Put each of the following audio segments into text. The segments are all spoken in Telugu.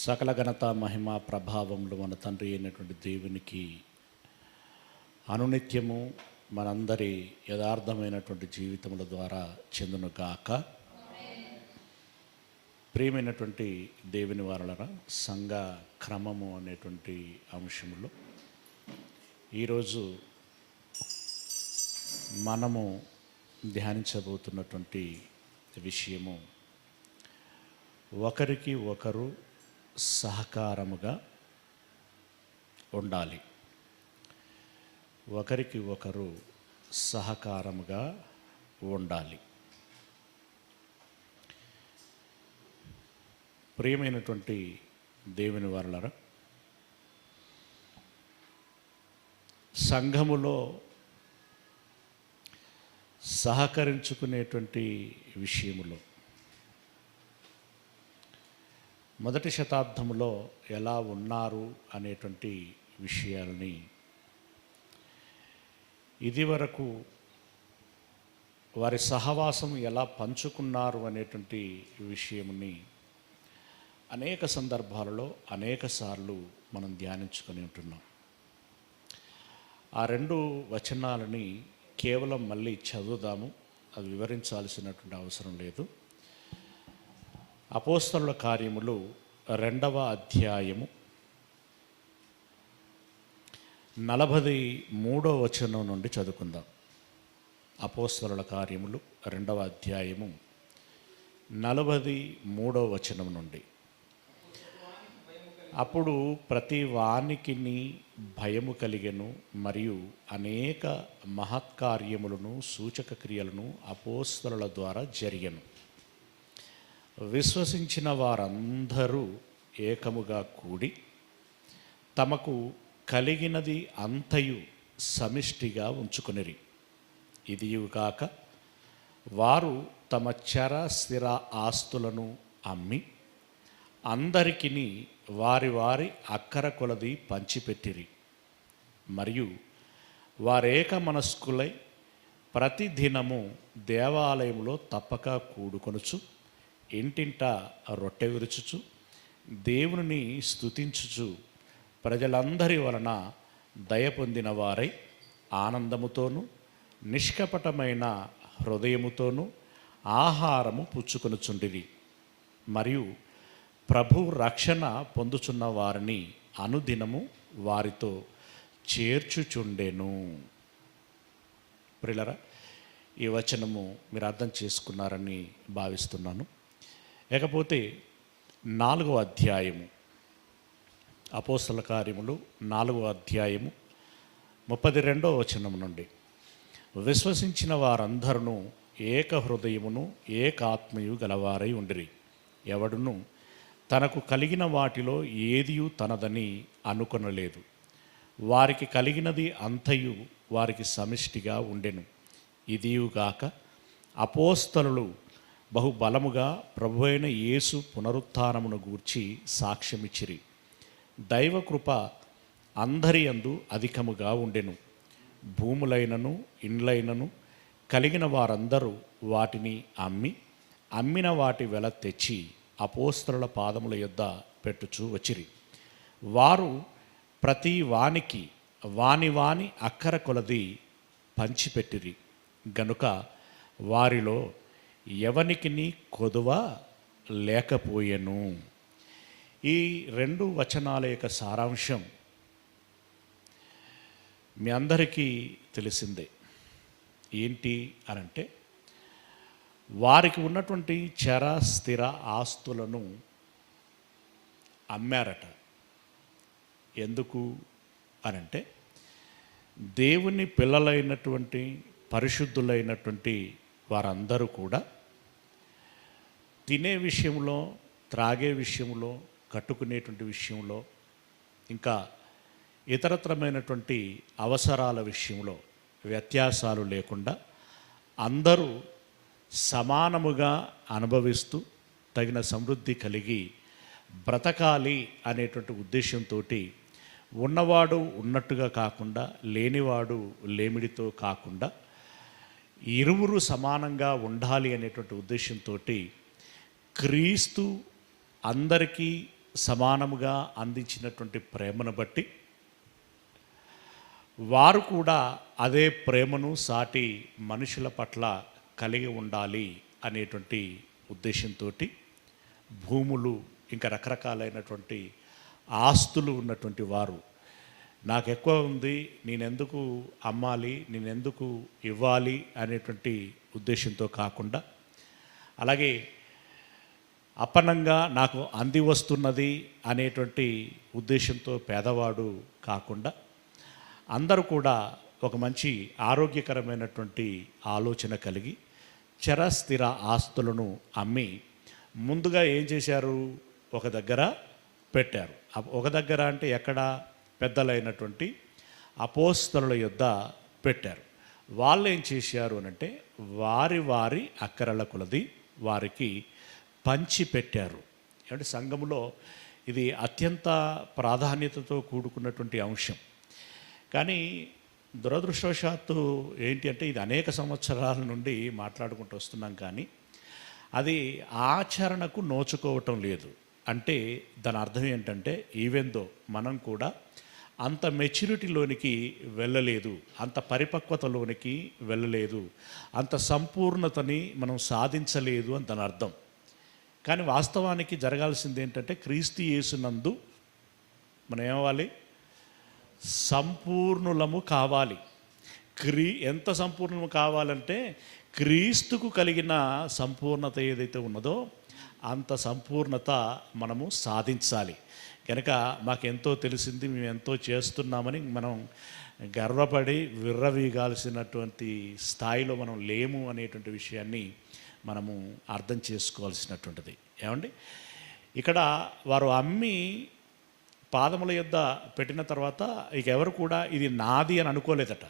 సకల ఘనత మహిమ ప్రభావములు మన తండ్రి అయినటువంటి దేవునికి అనునిత్యము మనందరి యథార్థమైనటువంటి జీవితముల ద్వారా చెందునుగాక. ప్రియమైనటువంటి దేవుని వారలరా, సంఘ క్రమము అనేటువంటి అంశములో ఈరోజు మనము ధ్యానించబోతున్నటువంటి విషయము ఒకరికి ఒకరు సహకారముగా ఉండాలి. ఒకరికి ఒకరు సహకారముగా ఉండాలి. ప్రియమైనటువంటి దేవుని వారలారా, సంఘములో సహకరించుకునేటువంటి విషయములో మొదటి శతాబ్దంలో ఎలా ఉన్నారు అనేటువంటి విషయాలని ఇదివరకు వారి సహవాసం ఎలా పంచుకున్నారు అనేటువంటి విషయముని అనేక సందర్భాలలో అనేకసార్లు మనం ధ్యానించుకొని ఉంటున్నాం. ఆ రెండు వచనాలని కేవలం మళ్ళీ చదువుదాము, అది వివరించాల్సినటువంటి అవసరం లేదు. అపోస్తలుల కార్యములు 2వ అధ్యాయము 43వ వచనం నుండి చదువుకుందాం. అపోస్తలుల కార్యములు 2వ అధ్యాయము 43వ వచనం నుండి. అప్పుడు ప్రతి వానికిని భయము కలిగెను, మరియు అనేక మహత్కార్యములను సూచక క్రియలను అపోస్తలుల ద్వారా జరిగెను. విశ్వసించిన వారందరూ ఏకముగా కూడి తమకు కలిగినది అంతయు సమిష్టిగా ఉంచుకొనిరి. ఇదియుగాక వారు తమ చర స్థిర ఆస్తులను అమ్మి అందరికిని వారి వారి అక్కర కొలది పంచిపెట్టిరి. మరియు వారేక మనస్కులై ప్రతిదినము దేవాలయములో తప్పక కూడుకొనుచు ఇంటింటా రొట్టె విరుచుచు దేవుని స్తుతించుచు ప్రజలందరి వలన దయ పొందిన వారై ఆనందముతోనూ నిష్కపటమైన హృదయముతోనూ ఆహారము పుచ్చుకొనుచుండిరి. మరియు ప్రభు రక్షణ పొందుచున్న వారిని అనుదినము వారితో చేర్చుచుండెను. ప్రియులారా, ఈ వచనము మీరు అర్థం చేసుకున్నారని భావిస్తున్నాను. ఇకపోతే 4వ అధ్యాయము, అపోస్తల కార్యములు 4వ అధ్యాయము 32వ వచనం నుండి. విశ్వసించిన వారందరూ ఏక హృదయమును ఏకాత్మయు గలవారై ఉండిరి. ఎవడును తనకు కలిగిన వాటిలో ఏదియు తనదని అనుకొనలేదు. వారికి కలిగినది అంతయు వారికి సమిష్టిగా ఉండెను. ఇదియుగాక అపోస్తలులు బహుబలముగా ప్రభువైన యేసు పునరుత్థానమును గూర్చి సాక్ష్యమిచ్చిరి. దైవకృప అందరి యందు అధికముగా ఉండెను. భూములైనను ఇండ్లైనను కలిగిన వారందరూ వాటిని అమ్మిన వాటి వెల తెచ్చి అపోస్తలుల పాదముల యొద్ద పెట్టుచూ వచ్చిరి. వారు ప్రతి వానికి వాని అక్కర కొలది పంచిపెట్టిరి గనుక వారిలో ఎవనికిని కొదువ లేకపోయెను. ఈ రెండు వచనాల యొక్క సారాంశం మీ అందరికీ తెలిసిందే. ఏంటి అనంటే, వారికి ఉన్నటువంటి చర స్థిర ఆస్తులను అమ్మారట. ఎందుకు అనంటే, దేవుని పిల్లలైనటువంటి పరిశుద్ధులైనటువంటి వారందరూ కూడా తినే విషయంలో, త్రాగే విషయంలో, కట్టుకునేటువంటి విషయంలో, ఇంకా ఇతరత్రమైనటువంటి అవసరాల విషయంలో వ్యత్యాసాలు లేకుండా అందరూ సమానముగా అనుభవిస్తూ తగిన సమృద్ధి కలిగి బ్రతకాలి అనేటువంటి ఉద్దేశంతో ఉన్నవాడు ఉన్నట్టుగా కాకుండా, లేనివాడు లేమిడితో కాకుండా ఇరువురు సమానంగా ఉండాలి అనేటువంటి ఉద్దేశంతో క్రీస్తు అందరికీ సమానముగా అందించినటువంటి ప్రేమను బట్టి వారు కూడా అదే ప్రేమను సాటి మనుషుల పట్ల కలిగి ఉండాలి అనేటువంటి ఉద్దేశంతో భూములు ఇంకా రకరకాలైనటువంటి ఆస్తులు ఉన్నటువంటి వారు నాకు ఎక్కువ ఉంది, నేనెందుకు అమ్మాలి, నేనెందుకు ఇవ్వాలి అనేటువంటి ఉద్దేశంతో కాకుండా, అలాగే అప్పనంగా నాకు అంది వస్తున్నది అనేటువంటి ఉద్దేశంతో పేదవాడు కాకుండా అందరూ కూడా ఒక మంచి ఆరోగ్యకరమైనటువంటి ఆలోచన కలిగి చరస్థిర ఆస్తులను అమ్మి ముందుగా ఏం చేశారు, ఒక దగ్గర పెట్టారు. ఒక దగ్గర అంటే ఎక్కడ, పెద్దలైనటువంటి అపోస్తలుల యొద్ద పెట్టారు. వాళ్ళు ఏం చేశారు అనంటే వారి వారి అక్కరల కొలది వారికి పంచి పెట్టారు. అంటే సంఘములో ఇది అత్యంత ప్రాధాన్యతతో కూడుకున్నటువంటి అంశం. కానీ దురదృష్టవశాత్తు ఏంటి అంటే ఇది అనేక సంవత్సరాల నుండి మాట్లాడుకుంటూ వస్తున్నాం, కానీ అది ఆచరణకు నోచుకోవటం లేదు. అంటే దాని అర్థం ఏంటంటే ఈవెందో మనం కూడా అంత మెచ్యూరిటీలోనికి వెళ్ళలేదు, అంత పరిపక్వతలోనికి వెళ్ళలేదు, అంత సంపూర్ణతని మనం సాధించలేదు అని దాని అర్థం. కానీ వాస్తవానికి జరగాల్సింది ఏంటంటే క్రీస్తు యేసునందు మనం ఏమవ్వాలి, సంపూర్ణులము కావాలి. ఎంత సంపూర్ణము కావాలంటే క్రీస్తుకు కలిగిన సంపూర్ణత ఏదైతే ఉన్నదో అంత సంపూర్ణత మనము సాధించాలి. కనుక మాకెంతో తెలిసింది, మేము ఎంతో చేస్తున్నామని మనం గర్వపడి విర్రవీగాల్సినటువంటి స్థాయిలో మనం లేము అనేటువంటి విషయాన్ని మనము అర్థం చేసుకోవాల్సినటువంటిది. ఏమండి, ఇక్కడ వారు అమ్మి పాదముల యొద్ద పెట్టిన తర్వాత ఇక ఎవరు కూడా ఇది నాది అని అనుకోలేదట.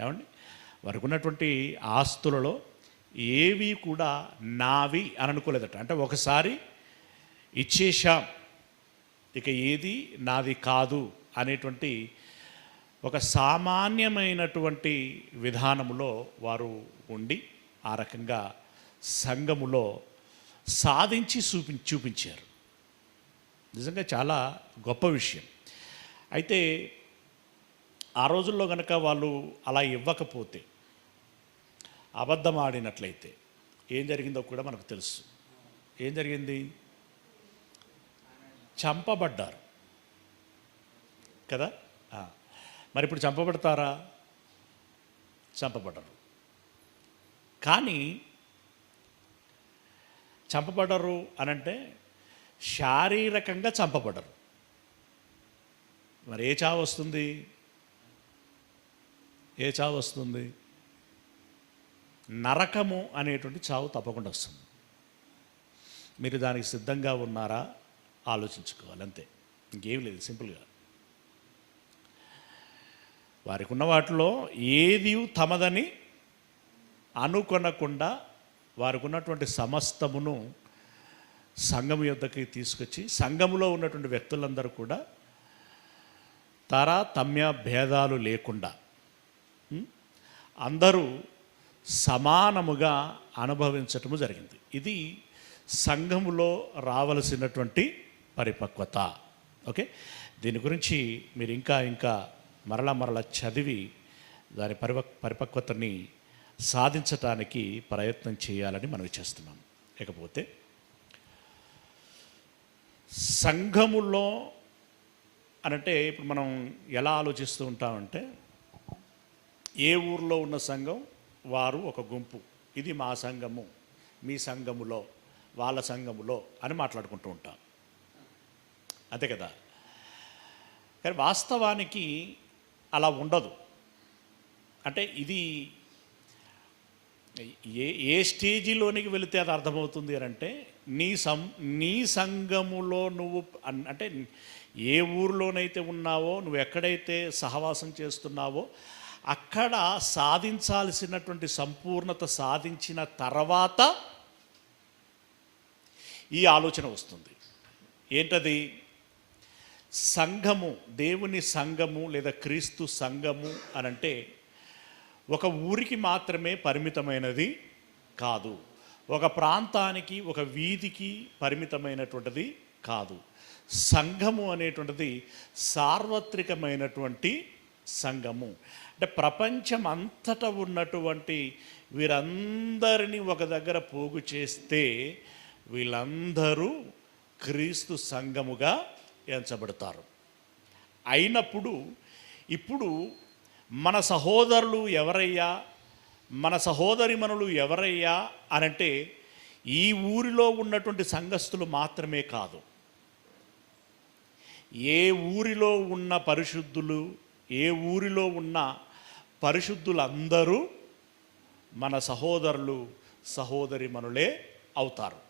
ఏమండి, వారికి ఉన్నటువంటి ఆస్తులలో ఏవి కూడా నావి అని అనుకోలేదట. అంటే ఒకసారి ఇచ్చేశాం, ఇక ఏది నాది కాదు అనేటువంటి ఒక సామాన్యమైనటువంటి విధానములో వారు ఉండి ఆ రకంగా సంఘములో సాధించి చూపించారు. నిజంగా చాలా గొప్ప విషయం. అయితే ఆ రోజుల్లో కనుక వాళ్ళు అలా ఇవ్వకపోతే, అబద్ధం ఆడినట్లయితే ఏం జరిగిందో కూడా మనకు తెలుసు. ఏం జరిగింది, చంపబడ్డారు కదా. మరి ఇప్పుడు చంపబడతారా? చంపబడరు. కానీ చంపబడరు అనంటే శారీరకంగా చంపబడరు. మరి ఏ చావు వస్తుంది? ఏ చావు వస్తుంది? నరకము అనేటువంటి చావు తప్పకుండా వస్తుంది. మీరు దానికి సిద్ధంగా ఉన్నారా ఆలోచించుకోవాలి, అంతే, ఇంకేం లేదు. సింపుల్గా వారికి ఉన్న వాటిలో ఏది తమదని అనుకొనకుండా వారికి ఉన్నటువంటి సమస్తమును సంఘం యొద్దకి తీసుకొచ్చి సంఘములో ఉన్నటువంటి వ్యక్తులందరూ కూడా తారతమ్య భేదాలు లేకుండా అందరూ సమానముగా అనుభవించటము జరిగింది. ఇది సంఘములో రావలసినటువంటి పరిపక్వత. ఓకే, దీని గురించి మీరు ఇంకా మరలా చదివి దాని పరిపక్వతని సాధించటానికి ప్రయత్నం చేయాలని మనం చేస్తున్నాం. ఇకపోతే సంఘములో అనంటే ఇప్పుడు మనం ఎలా ఆలోచిస్తూ ఉంటామంటే, ఏ ఊర్లో ఉన్న సంఘం వారు ఒక గుంపు, ఇది మా సంఘము, మీ సంఘములో, వాళ్ళ సంఘములో అని మాట్లాడుకుంటూ ఉంటాం, అంతే కదా. కానీ వాస్తవానికి అలా ఉండదు. అంటే ఇది ఏ స్టేజిలోనికి వెళితే అది అర్థమవుతుంది అని అంటే, నీ సంఘములో నువ్వు అంటే ఏ ఊరిలోనైతే ఉన్నావో, నువ్వు ఎక్కడైతే సహవాసం చేస్తున్నావో అక్కడ సాధించాల్సినటువంటి సంపూర్ణత సాధించిన తర్వాత ఈ ఆలోచన వస్తుంది. ఏంటది? సంఘము, దేవుని సంఘము లేదా క్రీస్తు సంఘము అనంటే ఒక ఊరికి మాత్రమే పరిమితమైనది కాదు, ఒక ప్రాంతానికి, ఒక వీధికి పరిమితమైనటువంటిది కాదు. సంఘము అనేటువంటిది సార్వత్రికమైనటువంటి సంఘము. అంటే ప్రపంచం అంతటా ఉన్నటువంటి వీరందరినీ ఒక దగ్గర పోగు చేస్తే వీళ్ళందరూ క్రీస్తు సంఘముగా ఎంచబడతారు. అయినప్పుడు ఇప్పుడు మన సహోదరులు ఎవరయ్యా, మన సహోదరిమణులు ఎవరయ్యా అనంటే ఈ ఊరిలో ఉన్నటువంటి సంఘస్థులు మాత్రమే కాదు, ఏ ఊరిలో ఉన్న పరిశుద్ధులు, ఏ ఊరిలో ఉన్న పరిశుద్ధులందరూ మన సహోదరులు సహోదరిమణులే అవుతారు.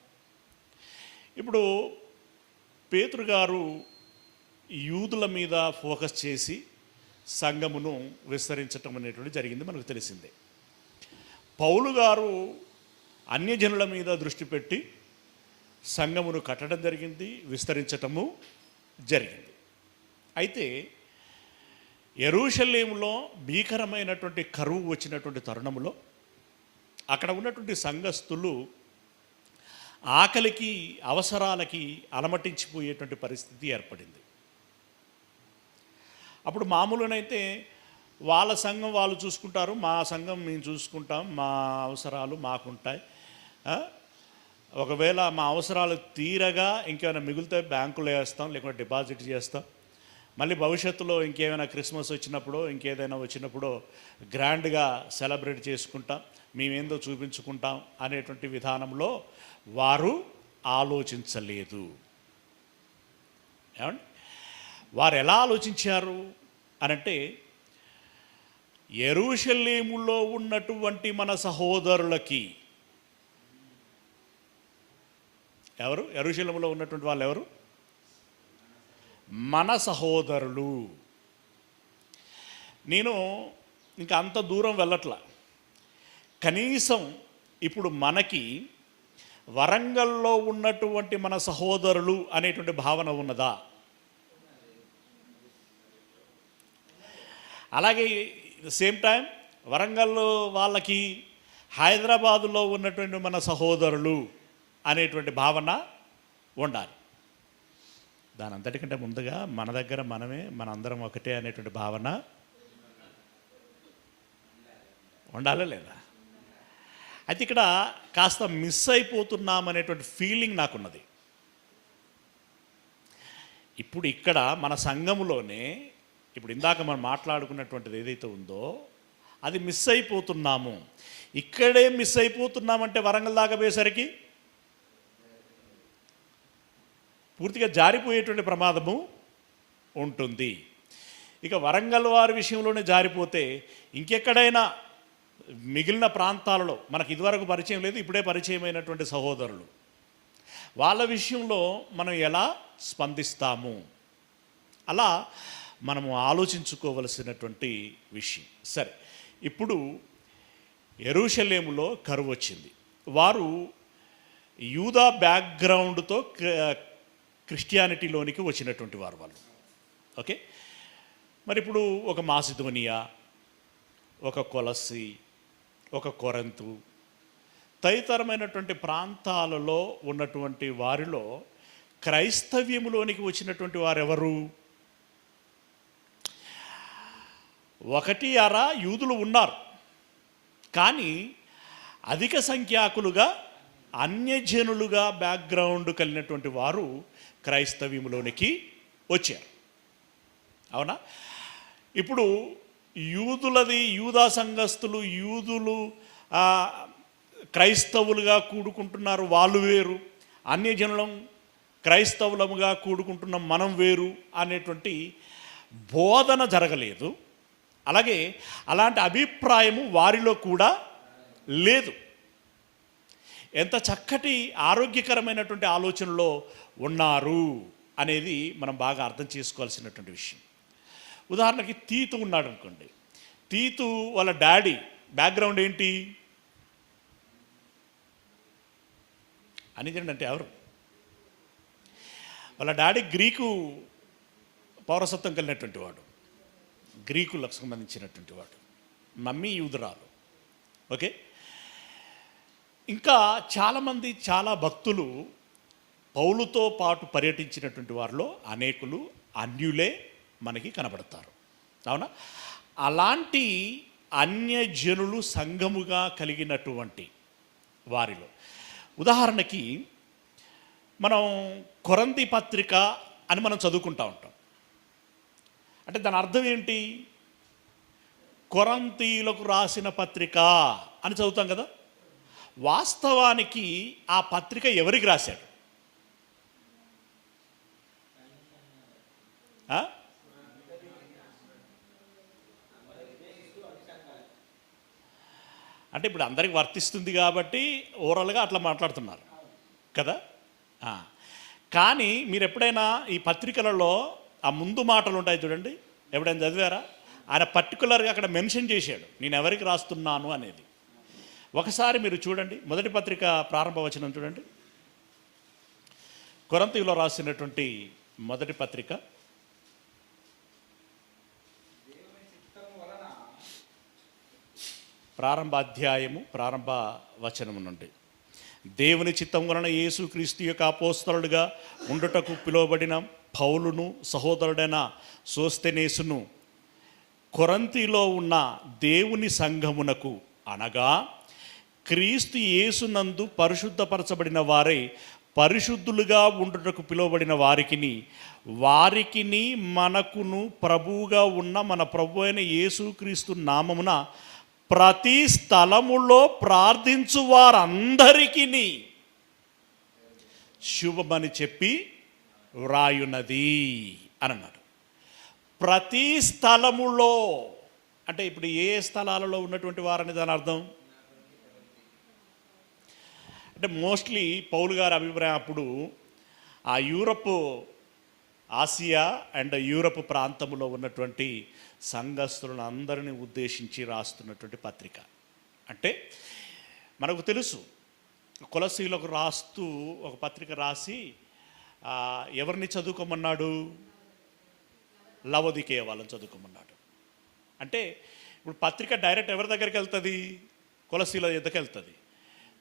ఇప్పుడు పేతురు గారు యూదుల మీద ఫోకస్ చేసి సంఘమును విస్తరించటం అనేటువంటి జరిగింది, మనకు తెలిసిందే. పౌలు గారు అన్యజనుల మీద దృష్టి పెట్టి సంఘమును కట్టడం జరిగింది, విస్తరించటము జరిగింది. అయితే యెరూషలేములో భీకరమైనటువంటి కరువు వచ్చినటువంటి తరుణంలో అక్కడ ఉన్నటువంటి సంఘస్థులు ఆకలికి అవసరాలకి అలమటించిపోయేటువంటి పరిస్థితి ఏర్పడింది. అప్పుడు మామూలునైతే వాళ్ళ సంఘం వాళ్ళు చూసుకుంటారు, మా సంఘం మేము చూసుకుంటాం, మా అవసరాలు మాకుంటాయి, ఒకవేళ మా అవసరాలు తీరగా ఇంకేమైనా మిగిలితే బ్యాంకులో వేస్తాం, లేకుంటే డిపాజిట్ చేస్తాం, మళ్ళీ భవిష్యత్తులో ఇంకేమైనా క్రిస్మస్ వచ్చినప్పుడో ఇంకేదైనా వచ్చినప్పుడో గ్రాండ్గా సెలబ్రేట్ చేసుకుంటాం, మేమేందో చూపించుకుంటాం అనేటువంటి విధానంలో వారు ఆలోచించలేదు. ఏమండి, వారు ఎలా ఆలోచించారు అనంటే యెరూషలేములో ఉన్నటువంటి మన సహోదరులకి, ఎవరు యెరూషలేములో ఉన్నటువంటి వాళ్ళు ఎవరు? మన సహోదరులు. నేను ఇంకా అంత దూరం వెళ్ళట్లా, కనీసం ఇప్పుడు మనకి వరంగల్లో ఉన్నటువంటి మన సహోదరులు అనేటువంటి భావన ఉన్నదా? అలాగే సేమ్ టైం వరంగల్లో వాళ్ళకి హైదరాబాదులో ఉన్నటువంటి మన సహోదరులు అనేటువంటి భావన ఉండాలి. దాని అంతటికంటే ముందుగా మన దగ్గర మనమే, మనందరం ఒకటే అనేటువంటి భావన ఉండాలా లేదా? అయితే ఇక్కడ కాస్త మిస్ అయిపోతున్నాం అనేటువంటి ఫీలింగ్ నాకున్నది. ఇప్పుడు ఇక్కడ మన సంఘములోనే ఇప్పుడు ఇందాక మనం మాట్లాడుకున్నటువంటిది ఏదైతే ఉందో అది మిస్ అయిపోతున్నాము. ఇక్కడే మిస్ అయిపోతున్నామంటే వరంగల్ దాకా పోయేసరికి పూర్తిగా జారిపోయేటువంటి ప్రమాదము ఉంటుంది. ఇక వరంగల్ వారి విషయంలోనే జారిపోతే ఇంకెక్కడైనా మిగిలిన ప్రాంతాలలో మనకు ఇదివరకు పరిచయం లేదు, ఇప్పుడే పరిచయమైనటువంటి సహోదరులు, వాళ్ళ విషయంలో మనం ఎలా స్పందిస్తాము, అలా మనము ఆలోచించుకోవలసినటువంటి విషయం. సరే, ఇప్పుడు యెరూషలేములో కరువు వచ్చింది. వారు యూదా బ్యాక్గ్రౌండ్తో క్రిస్టియానిటీలోనికి వచ్చినటువంటి వారు వాళ్ళు. ఓకే, మరి ఇప్పుడు ఒక మాసిదోనియా, ఒక కొలస్సి, ఒక కొరంతు తదితరమైనటువంటి ప్రాంతాలలో ఉన్నటువంటి వారిలో క్రైస్తవ్యములోనికి వచ్చినటువంటి వారెవరు? ఒకటి అరా యూదులు ఉన్నారు, కానీ అధిక సంఖ్యాకులుగా అన్యజనులుగా బ్యాక్గ్రౌండ్ కలిగినటువంటి వారు క్రైస్తవ్యములోనికి వచ్చారు. అవునా? ఇప్పుడు యూదులది, యూదా సంఘస్థులు, యూదులు క్రైస్తవులుగా కూడుకుంటున్నారు, వాళ్ళు వేరు, అన్యజనులం క్రైస్తవులముగా కూడుకుంటున్నాం మనం వేరు అనేటువంటి బోధన జరగలేదు. అలాగే అలాంటి అభిప్రాయము వారిలో కూడా లేదు. ఎంత చక్కటి ఆరోగ్యకరమైనటువంటి ఆలోచనలో ఉన్నారు అనేది మనం బాగా అర్థం చేసుకోవాల్సినటువంటి విషయం. ఉదాహరణకి తీతు ఉన్నాడు అనుకోండి. తీతు వాళ్ళ డాడీ బ్యాక్గ్రౌండ్ ఏంటి? అనిజనుడు అంటే ఎవరు? వాళ్ళ డాడీ గ్రీకు పౌరసత్వం కలిగినటువంటి వాడు, గ్రీకులకు సంబంధించినటువంటి వాడు. మమ్మీ యూదురాలు. ఓకే, ఇంకా చాలామంది, చాలా భక్తులు పౌలుతో పాటు పర్యటించినటువంటి వారిలో అనేకులు అన్యులే మనకి కనబడతారు. అవునా? అలాంటి అన్యజనులు సంఘముగా కలిగినటువంటి వారిలో ఉదాహరణకి మనం కొరంథీ పత్రిక అని మనం చదువుకుంటూ ఉంటాం. అంటే దాని అర్థం ఏంటి? కొరంథీయులకు రాసిన పత్రిక అని చదువుతాం కదా. వాస్తవానికి ఆ పత్రిక ఎవరికి రాశాడు? అంటే ఇప్పుడు అందరికి వర్తిస్తుంది కాబట్టి ఓవరాల్గా అట్లా మాట్లాడుతున్నారు కదా. కానీ మీరు ఎప్పుడైనా ఈ పత్రికలలో ఆ ముందు మాటలు ఉంటాయి చూడండి, ఎప్పుడైనా చదివారా? ఆయన పర్టికులర్గా అక్కడ మెన్షన్ చేశాడు నేను ఎవరికి రాస్తున్నాను అనేది. ఒకసారి మీరు చూడండి, మొదటి పత్రిక ప్రారంభ వచనం చూడండి. కొరంథీయులో రాసినటువంటి మొదటి పత్రిక ప్రారంభ అధ్యాయము ప్రారంభ వచనము నుండి, దేవుని చిత్తం వలన యేసుక్రీస్తు యొక్క అపోస్తలుడుగా ఉండుటకు పిలువబడిన పౌలును సహోదరుడైన సోస్తెనేసును కొరంథీలో ఉన్న దేవుని సంఘమునకు, అనగా క్రీస్తు యేసునందు పరిశుద్ధపరచబడిన వారై పరిశుద్ధులుగా ఉండుటకు పిలువబడిన వారికిని మనకును ప్రభువుగా ఉన్న మన ప్రభు అయిన యేసుక్రీస్తు నామమున ప్రతి స్థలములో ప్రార్థించు వారందరికీ శుభమని చెప్పి వ్రాయున్నది అని అన్నాడు. ప్రతి స్థలములో అంటే ఇప్పుడు ఏ స్థలాలలో ఉన్నటువంటి వారని దాని అర్థం? అంటే మోస్ట్లీ పౌలు గారి అభిప్రాయం అప్పుడు ఆ యూరప్, ఆసియా అండ్ యూరప్ ప్రాంతంలో ఉన్నటువంటి సంఘస్థులను అందరినీ ఉద్దేశించి రాస్తున్నటువంటి పత్రిక. అంటే మనకు తెలుసు, కొలసీలకు రాస్తూ ఒక పత్రిక రాసి ఎవరిని చదువుకోమన్నాడు? లవొదికేయ వాళ్ళని చదువుకోమన్నాడు. అంటే ఇప్పుడు పత్రిక డైరెక్ట్ ఎవరి దగ్గరికి వెళ్తుంది? కొలసీల దగ్గరికి వెళ్తుంది.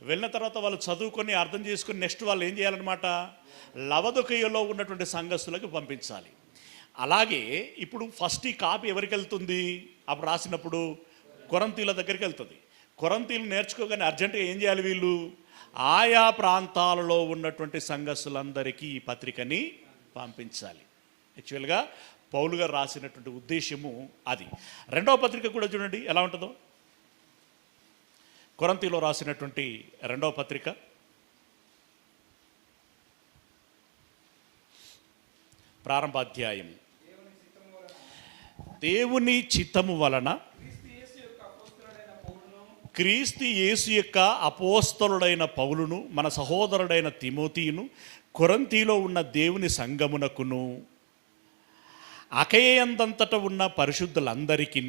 వెళ్ళిన తర్వాత వాళ్ళు చదువుకొని అర్థం చేసుకొని నెక్స్ట్ వాళ్ళు ఏం చేయాలన్నమాట? లవొదికేయలో ఉన్నటువంటి సంఘస్థులకు పంపించాలి. అలాగే ఇప్పుడు ఫస్ట్ ఈ కాపీ ఎవరికి వెళ్తుంది? అప్పుడు రాసినప్పుడు కొరంథీయుల దగ్గరికి వెళ్తుంది. కొరంథీయులు నేర్చుకోగానే అర్జెంటుగా ఏం చేయాలి? వీళ్ళు ఆయా ప్రాంతాలలో ఉన్నటువంటి సంఘస్థులందరికీ ఈ పత్రికని పంపించాలి. యాక్చువల్గా పౌలు గారు రాసినటువంటి ఉద్దేశము అది. రెండవ పత్రిక కూడా చూడండి ఎలా ఉంటుందో. కొరంథీలో రాసినటువంటి రెండవ పత్రిక ప్రారంభ అధ్యాయం, దేవుని చిత్తము వలన క్రీస్తు యేసు యొక్క అపోస్తలుడైన పౌలును మన సహోదరుడైన తిమోతియును కొరంథీలో ఉన్న దేవుని సంఘమునకును అకయేయందంతట ఉన్న పరిశుద్ధులందరికీ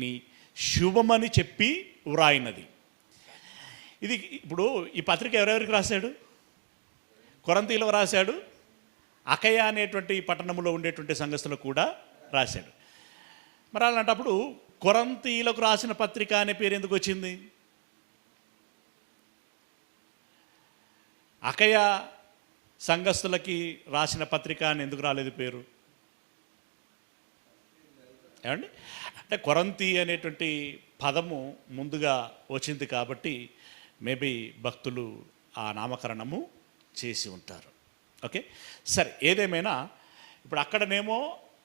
శుభమని చెప్పి వ్రాయినది. ఇది ఇప్పుడు ఈ పత్రిక ఎవరెవరికి రాశాడు? కొరంథీలో రాశాడు, అకయ అనేటువంటి పట్టణంలో ఉండేటువంటి సంఘస్థులకు కూడా రాశాడు. మరి అలాంటప్పుడు కొరంథీలకు రాసిన పత్రిక అనే పేరు ఎందుకు వచ్చింది? అకయ సంఘస్థులకి రాసిన పత్రిక అని ఎందుకు రాలేదు పేరు? ఏమండి? అంటే కొరంథీ అనేటువంటి పదము ముందుగా వచ్చింది కాబట్టి మేబీ భక్తులు ఆ నామకరణము చేసి ఉంటారు. ఓకే, సరే. ఏదేమైనా ఇప్పుడు అక్కడనేమో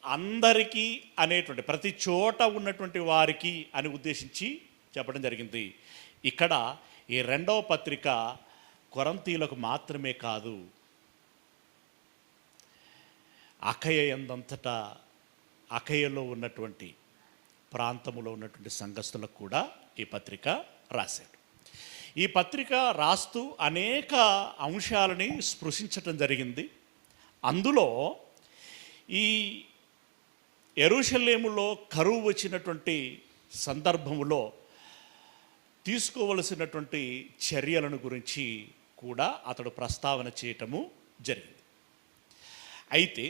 అందరికీ అనేటువంటి ప్రతి చోట ఉన్నటువంటి వారికి అని ఉద్దేశించి చెప్పడం జరిగింది. ఇక్కడ ఈ రెండవ పత్రిక కొరంథీయులకు మాత్రమే కాదు, అకయ యందంతటా అకయలో ఉన్నటువంటి ప్రాంతంలో ఉన్నటువంటి సంఘస్థులకు కూడా ఈ పత్రిక రాశాడు. ఈ పత్రిక రాస్తూ అనేక అంశాలని స్పృశించటం జరిగింది. అందులో ఈ యెరూషలేములో కరువు వచ్చినటువంటి సందర్భంలో తీసుకోవలసినటువంటి చర్యలను గురించి కూడా అతడు ప్రస్తావన చేయటము జరిగింది. అయితే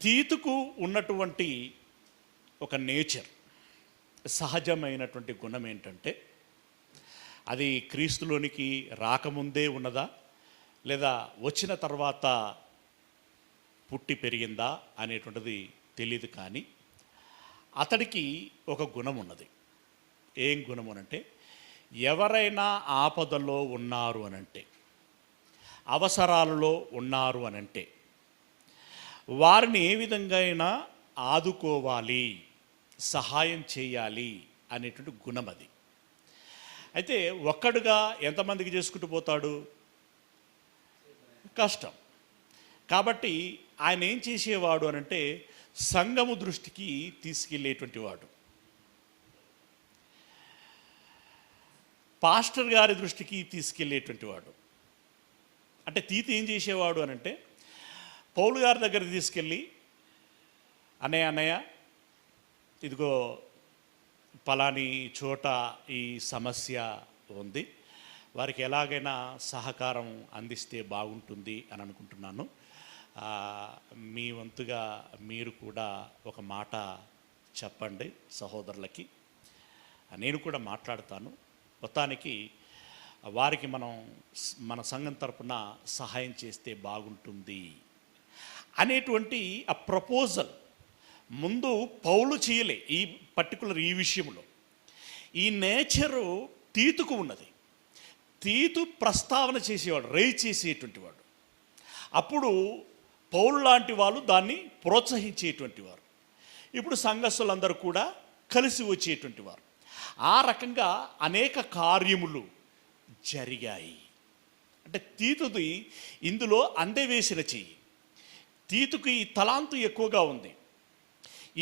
తీతుకు ఉన్నటువంటి ఒక నేచర్, సహజమైనటువంటి గుణం ఏంటంటే అది క్రీస్తులోనికి రాకముందే ఉన్నదా లేదా వచ్చిన తర్వాత పుట్టి పెరిగిందా అనేటువంటిది తెలియదు. కానీ అతడికి ఒక గుణం ఉన్నది. ఏం గుణం అనంటే, ఎవరైనా ఆపదలో ఉన్నారు అనంటే, అవసరాలలో ఉన్నారు అనంటే వారిని ఏ విధంగా అయినా ఆదుకోవాలి, సహాయం చేయాలి అనేటువంటి గుణం అది. అయితే ఒక్కడుగా ఎంతమందికి చేసుకుంటూ పోతాడు? కష్టం. కాబట్టి ఆయన ఏం చేసేవాడు అనంటే, సంఘము దృష్టికి తీసుకెళ్ళేటువంటి వాడు. పాస్టర్ గారి దృష్టికి తీసుకెళ్ళేటువంటి వాడు. అంటే తీతు ఏం చేసేవాడు అనంటే, పౌలు గారి దగ్గరికి తీసుకెళ్ళి, అన్నయ్య ఇదిగో పలాని చోట ఈ సమస్య ఉంది, వారికి ఎలాగైనా సహకారం అందిస్తే బాగుంటుంది అని అనుకుంటున్నాను. మీ వంతుగా మీరు కూడా ఒక మాట చెప్పండి సహోదరులకి, నేను కూడా మాట్లాడతాను. మొత్తానికి వారికి మన సంఘం తరపున సహాయం చేస్తే బాగుంటుంది అనేటువంటి ఆ ప్రపోజల్ ముందు పౌలు చేయలే. ఈ పర్టికులర్ ఈ విషయంలో ఈ నేచరు తీతుకు ఉన్నది. తీతు ప్రస్తావన చేసేవాడు, రైజ్ చేసేటువంటి వాడు. అప్పుడు పౌలు లాంటి వాళ్ళు దాన్ని ప్రోత్సహించేటువంటి వారు. ఇప్పుడు సంఘస్థులందరూ కూడా కలిసి వచ్చేటువంటి వారు. ఆ రకంగా అనేక కార్యములు జరిగాయి. అంటే తీతుది ఇందులో అందవేసిన చెయ్యి. తీతుకి ఈ తలాంతు ఎక్కువగా ఉంది,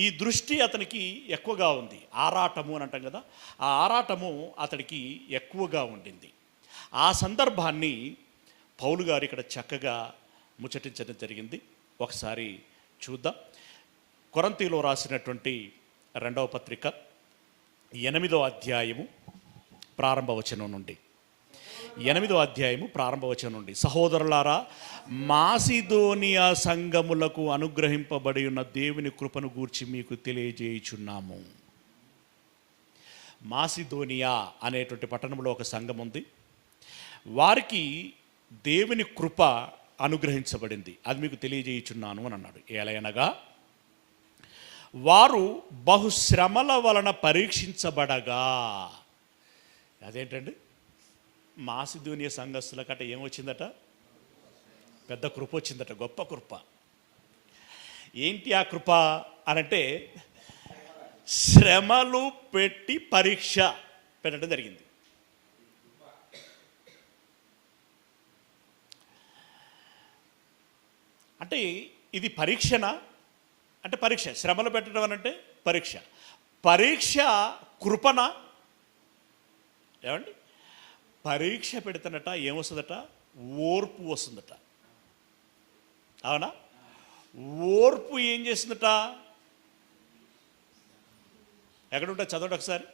ఈ దృష్టి అతనికి ఎక్కువగా ఉంది. ఆరాటము అని అంటాం కదా, ఆ ఆరాటము అతడికి ఎక్కువగా ఉండింది. ఆ సందర్భాన్ని పౌలు గారు ఇక్కడ చక్కగా ముచ్చటించడం జరిగింది. ఒకసారి చూద్దాం. కొరింథీలో రాసినటువంటి 2వ పత్రిక 8వ అధ్యాయము ప్రారంభ వచనం నుండి, 8వ అధ్యాయము ప్రారంభ వచనం నుండి. సహోదరులారా, మాసిదోనియా సంఘములకు అనుగ్రహింపబడి ఉన్న దేవుని కృపను గూర్చి మీకు తెలియజేయుచున్నాము. మాసిదోనియా అనేటువంటి పట్టణంలో ఒక సంఘం ఉంది. వారికి దేవుని కృప అనుగ్రహించబడింది, అది మీకు తెలియజేయుచున్నాను అని అన్నాడు. ఎలయనగా వారు బహుశ్రమల వలన పరీక్షించబడగా. అదేంటండి, మాసిదోనియా సంఘస్థులకట ఏమొచ్చిందట? పెద్ద కృప వచ్చిందట, గొప్ప కృప. ఏంటి ఆ కృప అనంటే, శ్రమలు పెట్టి పరీక్ష పెట్టడం జరిగింది. అంటే ఇది పరీక్షనా అంటే పరీక్ష. శ్రమలు పెట్టడం అనంటే పరీక్ష. పరీక్ష కృపణ. ఏమండి, పరీక్ష పెడుతున్నట ఏమొస్తుందట? ఓర్పు వస్తుందట. అవునా? ఓర్పు ఏం చేస్తుందట? ఎక్కడుంటా చదవండి ఒకసారి.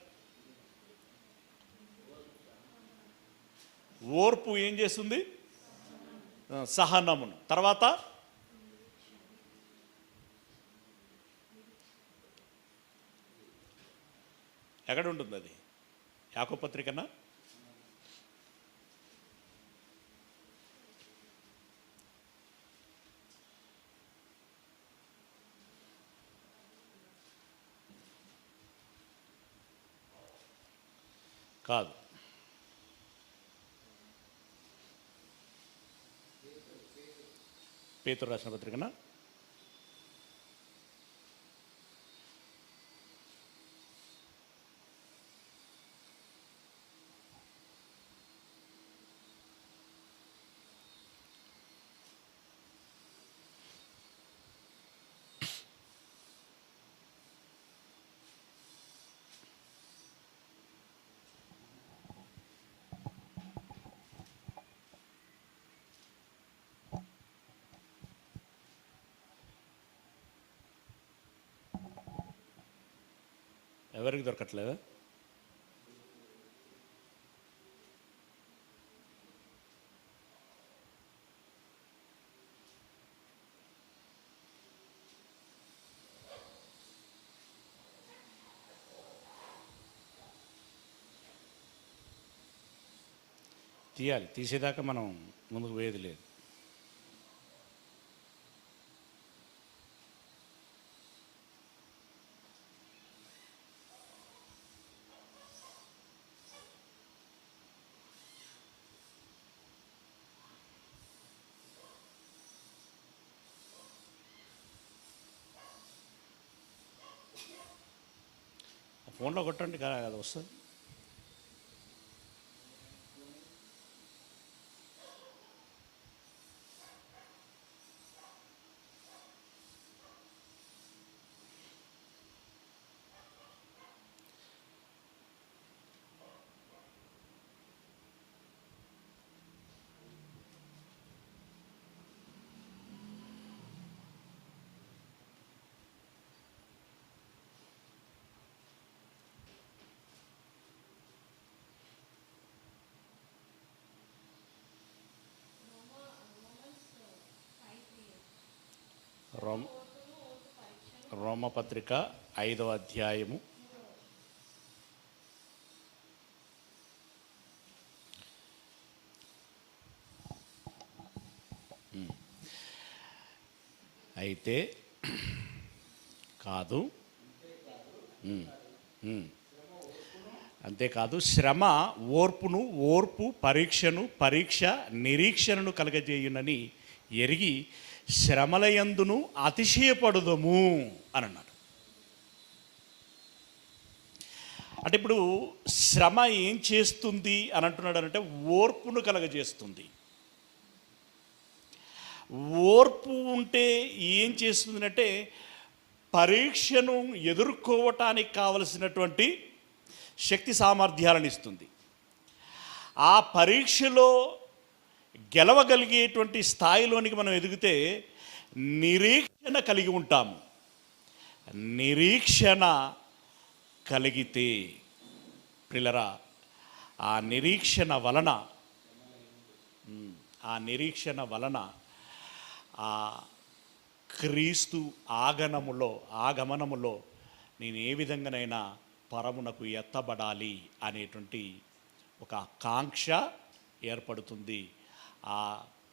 ఓర్పు ఏం చేస్తుంది? సహనమును. తర్వాత ఎక్కడ ఉంటుంది అది? యాకోబు పత్రికనా? కాదు, పేతురు రాసిన పత్రికనా? ఎవరికి దొరకట్లేదా? తీయాలి. తీసేదాకా మనం ముందుకు పోయేది లేదు. ఫోన్లో కొట్టండి కదా, అది వస్తుంది. రోమపత్రిక 5వ అధ్యాయము 'అయితే కాదు, అంతేకాదు శ్రమ ఓర్పును, ఓర్పు పరీక్షను, పరీక్ష నిరీక్షణను కలగజేయునని ఎరిగి శ్రమలయందును అతిశయపడుదము అని అన్నాడు. అంటే ఇప్పుడు శ్రమ ఏం చేస్తుంది అని అంటున్నాడు అంటే ఓర్పును కలగజేస్తుంది. ఓర్పు ఉంటే ఏం చేస్తుంది అంటే పరీక్షను ఎదుర్కోవటానికి కావలసినటువంటి శక్తి సామర్థ్యాలను ఇస్తుంది. ఆ పరీక్షలో గెలవగలిగేటువంటి స్థాయిలోనికి మనం ఎదిగితే నిరీక్షణ కలిగి ఉంటాము. నిరీక్షణ కలిగితే ప్రియులారా, ఆ నిరీక్షణ వలన ఆ క్రీస్తు ఆగమనములో నేను ఏ విధంగానైనా పరమునకు ఎత్తబడాలి అనేటువంటి ఒక కాంక్ష ఏర్పడుతుంది. ఆ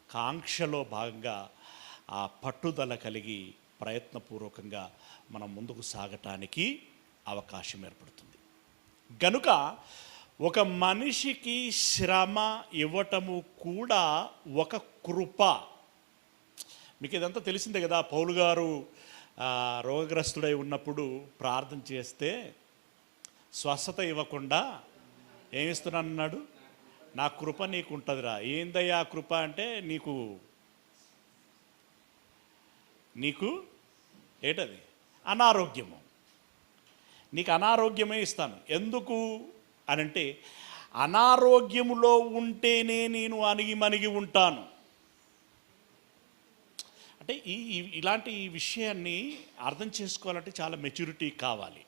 కాంక్షలో భాగంగా ఆ పట్టుదల కలిగి ప్రయత్నపూర్వకంగా మనం ముందుకు సాగటానికి అవకాశం ఏర్పడుతుంది. గనుక ఒక మనిషికి శ్రమ ఇవ్వటము కూడా ఒక కృప. మీకు ఇదంతా తెలిసిందే కదా. పౌలు గారు రోగగ్రస్తుడై ఉన్నప్పుడు ప్రార్థన చేస్తే స్వస్థత ఇవ్వకుండా ఏమిస్తున్నానన్నాడు, నా కృప నీకు ఉంటుందిరా. ఏందయ్యా కృప అంటే నీకు ఏంటది, అనారోగ్యము. నీకు అనారోగ్యమే ఇస్తాను. ఎందుకు అనంటే అనారోగ్యములో ఉంటేనే నేను అణిగి ఉంటాను. అంటే ఇలాంటి విషయాన్ని అర్థం చేసుకోవాలంటే చాలా మెచ్యూరిటీ కావాలి.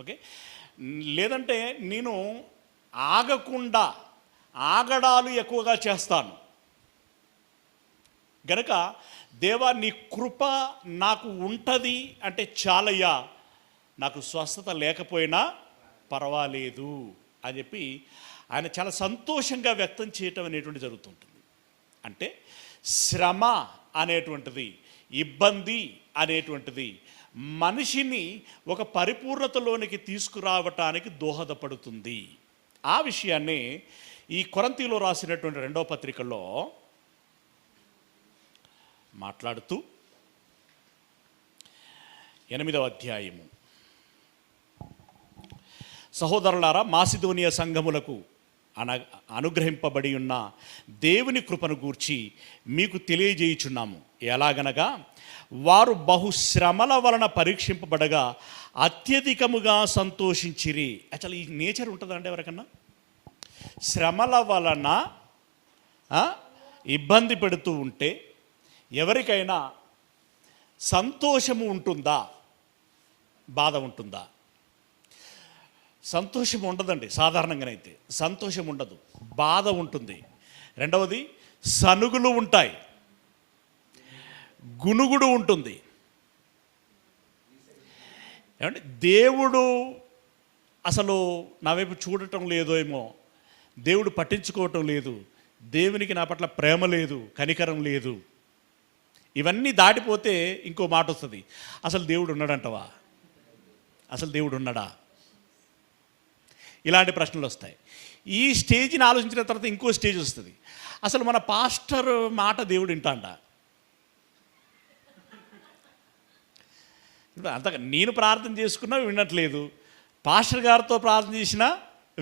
ఓకే, లేదంటే నేను ఆగడాలు ఎక్కువగా చేస్తాను. గనక దేవా నీ కృప నాకు ఉంటుంది అంటే చాలయ్యా, నాకు స్వస్థత లేకపోయినా పర్వాలేదు అని చెప్పి ఆయన చాలా సంతోషంగా వ్యక్తం చేయటం అనేటువంటి జరుగుతుంటుంది. అంటే శ్రమ అనేటువంటిది, ఇబ్బంది అనేటువంటిది మనిషిని ఒక పరిపూర్ణతలోనికి తీసుకురావటానికి దోహదపడుతుంది. ఆ విషయాన్ని ఈ కొరింథీలో రాసినటువంటి 2వ పత్రికలో మాట్లాడుతూ 8వ అధ్యాయము, సహోదరులారా, మాసిదోనియా సంఘములకు అనుగ్రహింపబడి ఉన్న దేవుని కృపను గూర్చి మీకు తెలియజేయుచున్నాము. ఎలాగనగా వారు బహుశ్రమల వలన పరీక్షింపబడగా అత్యధికముగా సంతోషించిరి. అసలు ఈ నేచర్ ఉంటుందండి ఎవరికన్నా? శ్రమల వలన ఇబ్బంది పెడుతూ ఉంటే ఎవరికైనా సంతోషము ఉంటుందా, బాధ ఉంటుందా? సంతోషం ఉండదండి. సాధారణంగానైతే సంతోషం ఉండదు, బాధ ఉంటుంది. రెండవది సనుగులు ఉంటాయి, గునుగుడు ఉంటుంది. ఏమంటే దేవుడు అసలు నా వైపు చూడటం లేదో ఏమో, దేవుడు పట్టించుకోవటం లేదు, దేవునికి నా పట్ల ప్రేమ లేదు, కనికరం లేదు, ఇవన్నీ దాటిపోతే ఇంకో మాట వస్తుంది, అసలు దేవుడు ఉన్నాడంటవా, అసలు దేవుడు ఉన్నాడా? ఇలాంటి ప్రశ్నలు వస్తాయి. ఈ స్టేజ్ని ఆలోచించిన తర్వాత ఇంకో స్టేజ్ వస్తుంది, అసలు మన పాస్టర్ మాట దేవుడు వింటాడా? ఇప్పుడు అంతగా నేను ప్రార్థన చేసుకున్నా వినట్లేదు, పాస్టర్ గారితో ప్రార్థన చేసినా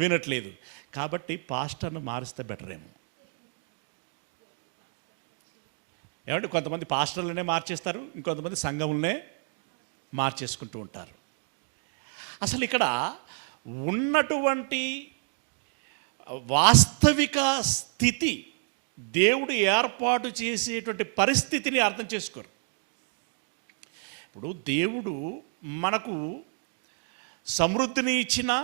వినట్లేదు, కాబట్టి పాస్టర్ను మారిస్తే బెటర్ ఏమో. ఏమంటే కొంతమంది పాస్టర్లనే మార్చేస్తారు, ఇంకొంతమంది సంఘములనే మార్చేసుకుంటూ ఉంటారు. అసలు ఇక్కడ ఉన్నటువంటి వాస్తవిక స్థితి, దేవుడు ఏర్పాటు చేసేటువంటి పరిస్థితిని అర్థం చేసుకోరు. ఇప్పుడు దేవుడు మనకు సమృద్ధిని ఇచ్చినా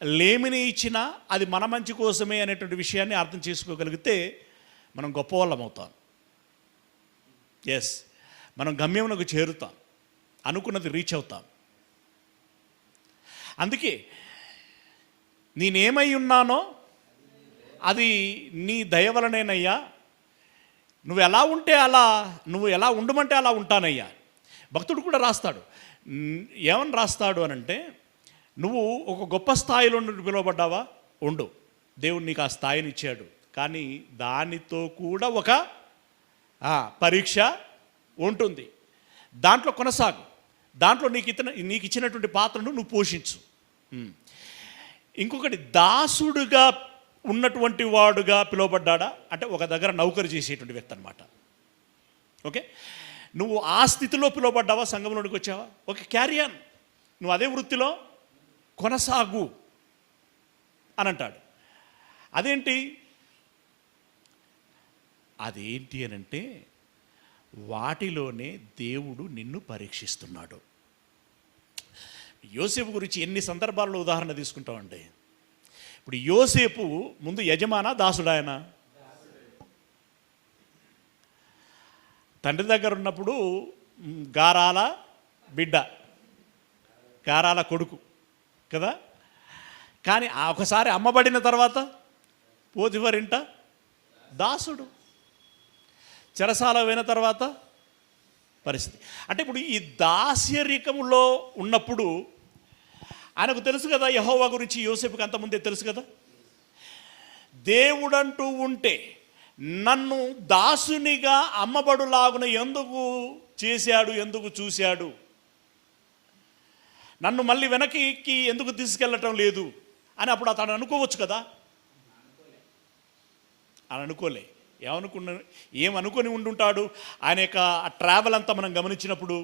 లేమిని ఇచ్చినా అది మన మంచి కోసమే అనేటువంటి విషయాన్ని అర్థం చేసుకోగలిగితే మనం గొప్పవాళ్ళం అవుతాం. ఎస్, మనం గమ్యమునకు చేరుతాం, అనుకున్నది రీచ్ అవుతాం. అందుకే నేనేమై ఉన్నానో అది నీ దయ వలనేనయ్యా, నువ్వు ఎలా ఉంటే అలా, నువ్వు ఎలా ఉండమంటే అలా ఉంటానయ్యా. భక్తుడు కూడా రాస్తాడు, ఏమని రాస్తాడు అనంటే, నువ్వు ఒక గొప్ప స్థాయిలో నుండి పిలువబడ్డావా, ఉండు, దేవుడు నీకు ఆ స్థాయిని ఇచ్చాడు, కానీ దానితో కూడా ఒక పరీక్ష ఉంటుంది, దాంట్లో కొనసాగు, దాంట్లో నీకు ఇచ్చినటువంటి పాత్రను నువ్వు పోషించు. ఇంకొకటి, దాసుడుగా ఉన్నటువంటి వాడుగా పిలువబడ్డా అంటే ఒక దగ్గర నౌకరు చేసేటువంటి వ్యక్తి అనమాట. ఓకే, నువ్వు ఆ స్థితిలో పిలువబడ్డావా, సంఘంలోనికి వచ్చావా, ఓకే, క్యారియన్, నువ్వు అదే వృత్తిలో కొనసాగు అని అంటాడు. అదేంటి అని అంటే, వాటిలోనే దేవుడు నిన్ను పరీక్షిస్తున్నాడు. యోసేపు గురించి ఎన్ని సందర్భాల్లో ఉదాహరణ తీసుకుంటామండి. ఇప్పుడు యోసేపు ముందు యజమానా దాసుడాయన? తండ్రి దగ్గర ఉన్నప్పుడు గారాల బిడ్డ, గారాల కొడుకు కదా. కానీ ఒకసారి అమ్మబడిన తర్వాత పోతిఫరింట దాసుడు, చెరసాల పోయిన తర్వాత పరిస్థితి. అంటే ఇప్పుడు ఈ దాస్యరికములో ఉన్నప్పుడు ఆయనకు తెలుసు కదా, యెహోవా గురించి యోసేపుకి అంతకుముందే తెలుసు కదా. దేవుడంటూ ఉంటే నన్ను దాసునిగా అమ్మబడులాగున ఎందుకు చేశాడు, ఎందుకు చూశాడు, నన్ను మళ్ళీ వెనక్కి ఎందుకు తీసుకెళ్ళటం లేదు అని అప్పుడు అతను అనుకోవచ్చు కదా. అని అనుకోలే. ఏమనుకొని ఉండుంటాడు? ఆయన యొక్క ఆ ట్రావెల్ అంతా మనం గమనించినప్పుడు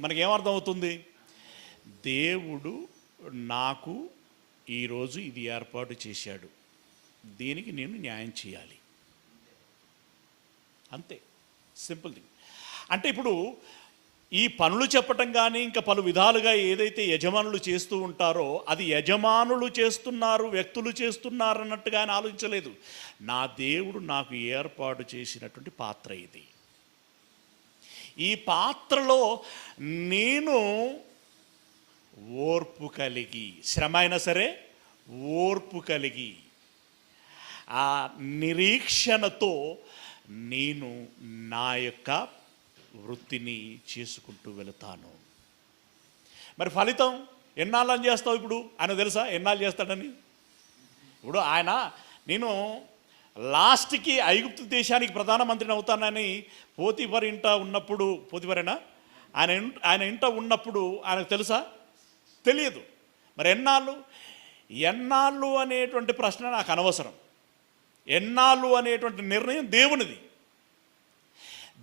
మనకేమర్థం అవుతుంది? దేవుడు నాకు ఈరోజు ఇది ఏర్పాటు చేశాడు, దీనికి నేను న్యాయం చేయాలి, అంతే, సింపుల్ థింగ్. అంటే ఇప్పుడు ఈ పనులు చెప్పటం కానీ ఇంకా పలు విధాలుగా ఏదైతే యజమానులు చేస్తూ ఉంటారో అది యజమానులు చేస్తున్నారు, వ్యక్తులు చేస్తున్నారు అన్నట్టుగా ఆయన ఆలోచించలేదు. నా దేవుడు నాకు ఏర్పాటు చేసినటువంటి పాత్ర ఇది. ఈ పాత్రలో నేను ఓర్పు కలిగి, శ్రమ అయినా సరే ఓర్పు కలిగి, ఆ నిరీక్షణతో నేను నా యొక్క వృత్తిని చేసుకుంటూ వెళతాను. మరి ఫలితం ఎన్నాళ్ళని చేస్తావు? ఇప్పుడు ఆయన తెలుసా ఎన్నాళ్ళు చేస్తాడని? ఇప్పుడు నేను లాస్ట్కి ఐగుప్తు దేశానికి ప్రధానమంత్రిని అవుతానని పోతిఫర్ ఇంట ఉన్నప్పుడు, పోతిఫరేనా ఆయన ఇంట ఉన్నప్పుడు ఆయనకు తెలుసా? తెలియదు. మరి ఎన్నాళ్ళు అనేటువంటి ప్రశ్న నాకు అనవసరం. ఎన్నాళ్ళు అనేటువంటి నిర్ణయం దేవునిది.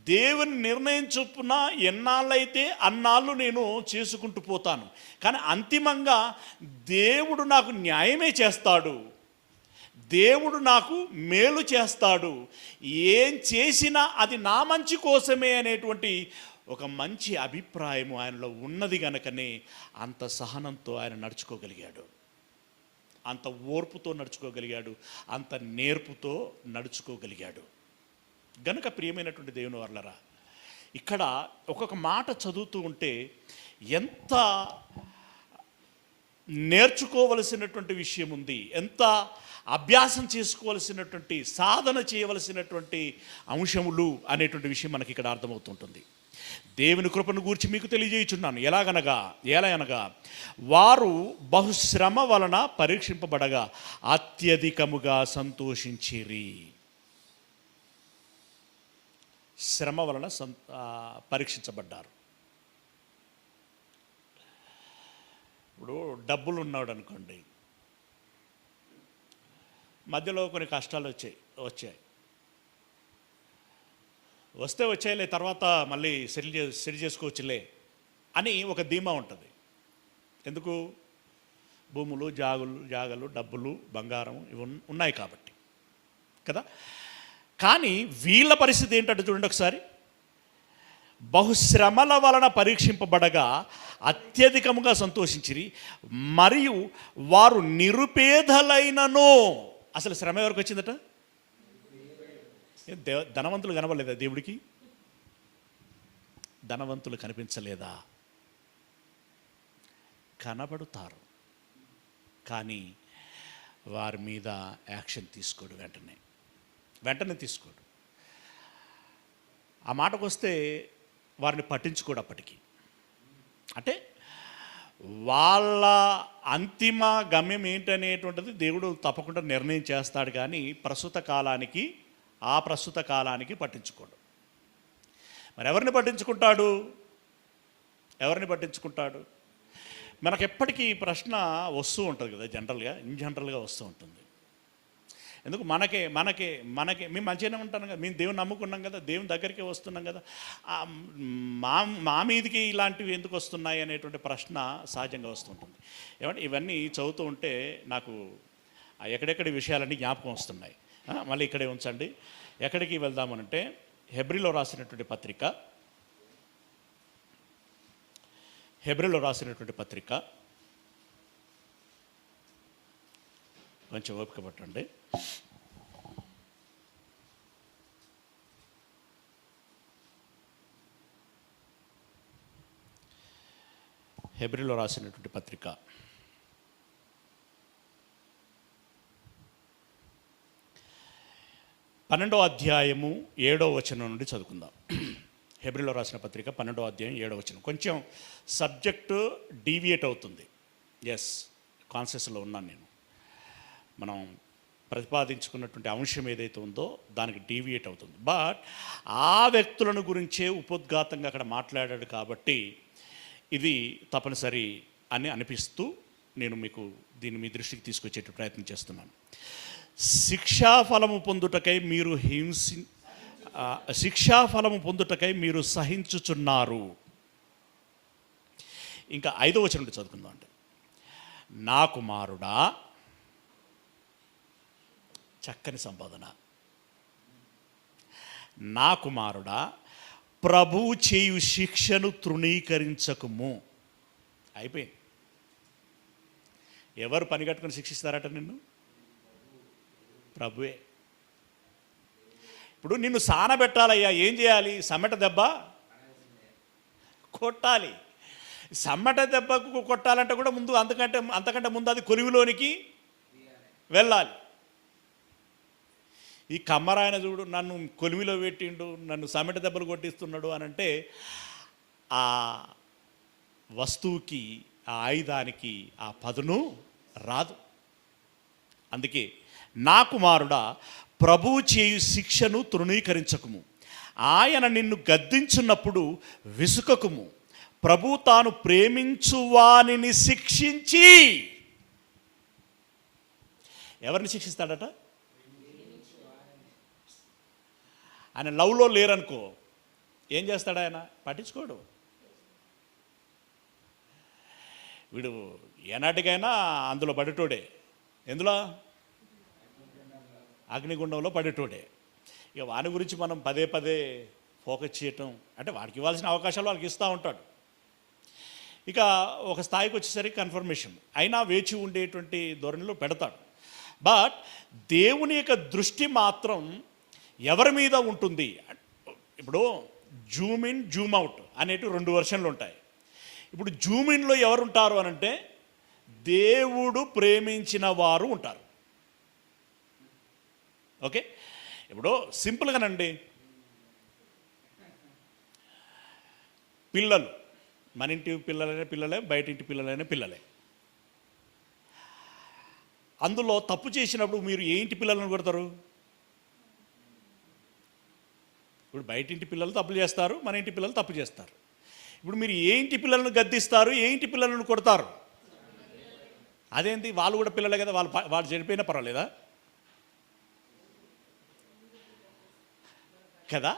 దేవుని నిర్ణయం చొప్పున ఎన్నాళ్ళైతే అన్నాళ్ళు నేను చేసుకుంటూ పోతాను. కానీ అంతిమంగా దేవుడు నాకు న్యాయమే చేస్తాడు, దేవుడు నాకు మేలు చేస్తాడు, ఏం చేసినా అది నా మంచి కోసమే అనేటువంటి ఒక మంచి అభిప్రాయం ఆయనలో ఉన్నది గనుకనే అంత సహనంతో ఆయన నడుచుకోగలిగాడు, అంత ఓర్పుతో నడుచుకోగలిగాడు, అంత నేర్పుతో నడుచుకోగలిగాడు. గనుక ప్రియమైనటువంటి దేవుని వర్లరా, ఇక్కడ ఒక్కొక్క మాట చదువుతూ ఉంటే ఎంత నేర్చుకోవలసినటువంటి విషయం ఉంది, ఎంత అభ్యాసం చేసుకోవలసినటువంటి, సాధన చేయవలసినటువంటి అంశములు అనేటువంటి విషయం మనకి ఇక్కడ అర్థమవుతుంటుంది. దేవుని కృపను గూర్చి మీకు తెలియజేయుచున్నాను. ఎలా అనగా వారు బహుశ్రమ వలన పరీక్షింపబడగా అత్యధికముగా సంతోషించిరి. శ్రమ వలన పరీక్షించబడ్డారు. ఇప్పుడు డబ్బులు ఉన్నాడు అనుకోండి, మధ్యలో కొన్ని కష్టాలు వచ్చాయి వస్తే వచ్చాయిలే, తర్వాత మళ్ళీ సెటిల్ చేసుకోవచ్చులే అని ఒక ధీమా ఉంటుంది. ఎందుకు? భూములు, జాగలు, డబ్బులు, బంగారం ఇవి ఉన్నాయి కాబట్టి కదా. కానీ వీళ్ళ పరిస్థితి ఏంటంటే చూడండి ఒకసారి, బహుశ్రమల వలన పరీక్షింపబడగా అత్యధికముగా సంతోషించిరి, మరియు వారు నిరుపేదలైనను. అసలు శ్రమ ఎవరికి వచ్చిందట? ధనవంతులు కనబడలేదా దేవుడికి? ధనవంతులు కనిపించలేదా? కనబడుతారు, కానీ వారి మీద యాక్షన్ తీసుకోడు. వెంటనే తీసుకోడు. ఆ మాటకు వస్తే వారిని పట్టించుకోడు. అప్పటికి అంటే వాళ్ళ అంతిమ గమ్యం ఏంటనేటువంటిది దేవుడు తప్పకుండా నిర్ణయం చేస్తాడు, కానీ ప్రస్తుత కాలానికి పట్టించుకోడు. మరి ఎవరిని పట్టించుకుంటాడు? మనకు ఎప్పటికీ ఈ ప్రశ్న వస్తూ ఉంటుంది కదా, జనరల్గా వస్తూ ఉంటుంది. ఎందుకు? మనకే మేము మంచిగానే ఉంటాం కదా, మేము దేవుని నమ్ముకున్నాం కదా, దేవుని దగ్గరికి వస్తున్నాం కదా, మా మీదికి ఇలాంటివి ఎందుకు వస్తున్నాయి అనేటువంటి ప్రశ్న సహజంగా వస్తుంటుంది. ఏమంటే ఇవన్నీ చదువుతూ ఉంటే నాకు ఎక్కడెక్కడి విషయాలన్నీ జ్ఞాపకం వస్తున్నాయి. మళ్ళీ ఇక్కడే ఉంచండి. ఎక్కడికి వెళ్దామనంటే హెబ్రీలో రాసినటువంటి పత్రిక కొంచెం ఓపిక పట్టండి. హెబ్రీలో రాసినటువంటి పత్రిక 12వ అధ్యాయము 7వ వచనం నుండి చదువుకుందాం. హెబ్రీలో రాసిన పత్రిక 12వ అధ్యాయం 7వ వచనం. కొంచెం సబ్జెక్టు డీవియేట్ అవుతుంది. కాన్షియస్లో ఉన్నాను నేను. మనం ప్రతిపాదించుకున్నటువంటి అంశం ఏదైతే ఉందో దానికి డీవియేట్ అవుతుంది. బట్ ఆ వ్యక్తులను గురించే ఉపోద్ఘాతంగా అక్కడ మాట్లాడాడు కాబట్టి ఇది తప్పనిసరి అని అనిపిస్తూ నేను మీకు దీన్ని మీ దృష్టికి తీసుకొచ్చే ప్రయత్నం చేస్తున్నాను. శిక్షాఫలము పొందుటకై మీరు సహించుచున్నారు. ఇంకా 5వ వచనం నుండి చదువుకుందాం. అంటే నా కుమారుడా, చక్కని సంబోధన, నా కుమారుడా, ప్రభువు చేయు శిక్షను తృణీకరించకుము. అయిపోయింది. ఎవరు పని కట్టుకొని శిక్షిస్తారట నిన్ను? ప్రభువే. ఇప్పుడు నిన్ను సానబెట్టాలయ్యా, ఏం చేయాలి? సమ్మెట దెబ్బ కొట్టాలి. సమ్మెట దెబ్బకు కొట్టాలంటే కూడా ముందు అంతకంటే ముందు అది కొలివిలోనికి వెళ్ళాలి. ఈ కమ్మరాయన చూడు, నన్ను కొలిమిలో పెట్టిండు, నన్ను సమ్మెట దెబ్బలు కొట్టిస్తున్నాడు అని అంటే ఆ వస్తువుకి, ఆ ఆయుధానికి ఆ పదును రాదు. అందుకే నా కుమారుడా, ప్రభువు చేయు శిక్షను తృణీకరించకుము. ఆయన నిన్ను గద్దించున్నప్పుడు విసుకకుము. ప్రభు తాను ప్రేమించు వానిని శిక్షించి. ఎవరిని శిక్షిస్తాడట? ఆయన లవ్లో లేరనుకో, ఏం చేస్తాడు? ఆయన పట్టించుకోడు. వీడు ఏనాటికైనా అందులో పడేటోడే. ఎందులో? అగ్నిగుండంలో పడేటోడే. ఇక వాని గురించి మనం పదే ఫోకస్ చేయటం అంటే వాడికి ఇవ్వాల్సిన అవకాశాలు వాళ్ళకి ఇస్తూ ఉంటాడు. ఇక ఒక స్థాయికి వచ్చేసరికి కన్ఫర్మేషన్ అయినా వేచి ఉండేటువంటి ధోరణిలో పెడతాడు. బట్ దేవుని యొక్క దృష్టి మాత్రం ఎవరి మీద ఉంటుంది? ఇప్పుడు జూమ్ ఇన్, జూమ్ అవుట్ అనేటివి 2 వెర్షన్లు ఉంటాయి. ఇప్పుడు జూమ్ ఇన్లో ఎవరు ఉంటారు అని అంటే దేవుడు ప్రేమించిన వారు ఉంటారు. ఓకే, ఇప్పుడు సింపుల్గానండి, పిల్లలు మన ఇంటి పిల్లలైన పిల్లలే, బయట ఇంటి పిల్లలైన పిల్లలే. అందులో తప్పు చేసినప్పుడు మీరు ఏ ఇంటి పిల్లలను కొడతారు? ఇప్పుడు బయట ఇంటి పిల్లలు తప్పులు చేస్తారు, మన ఇంటి పిల్లలు తప్పు చేస్తారు. ఇప్పుడు మీరు ఏ ఇంటి పిల్లలను గద్దిస్తారు, ఏ ఇంటి పిల్లలను కొడతారు? అదేంటి, వాళ్ళు కూడా పిల్లలే కదా, వాళ్ళు చనిపోయినా పర్వాలేదా కదా?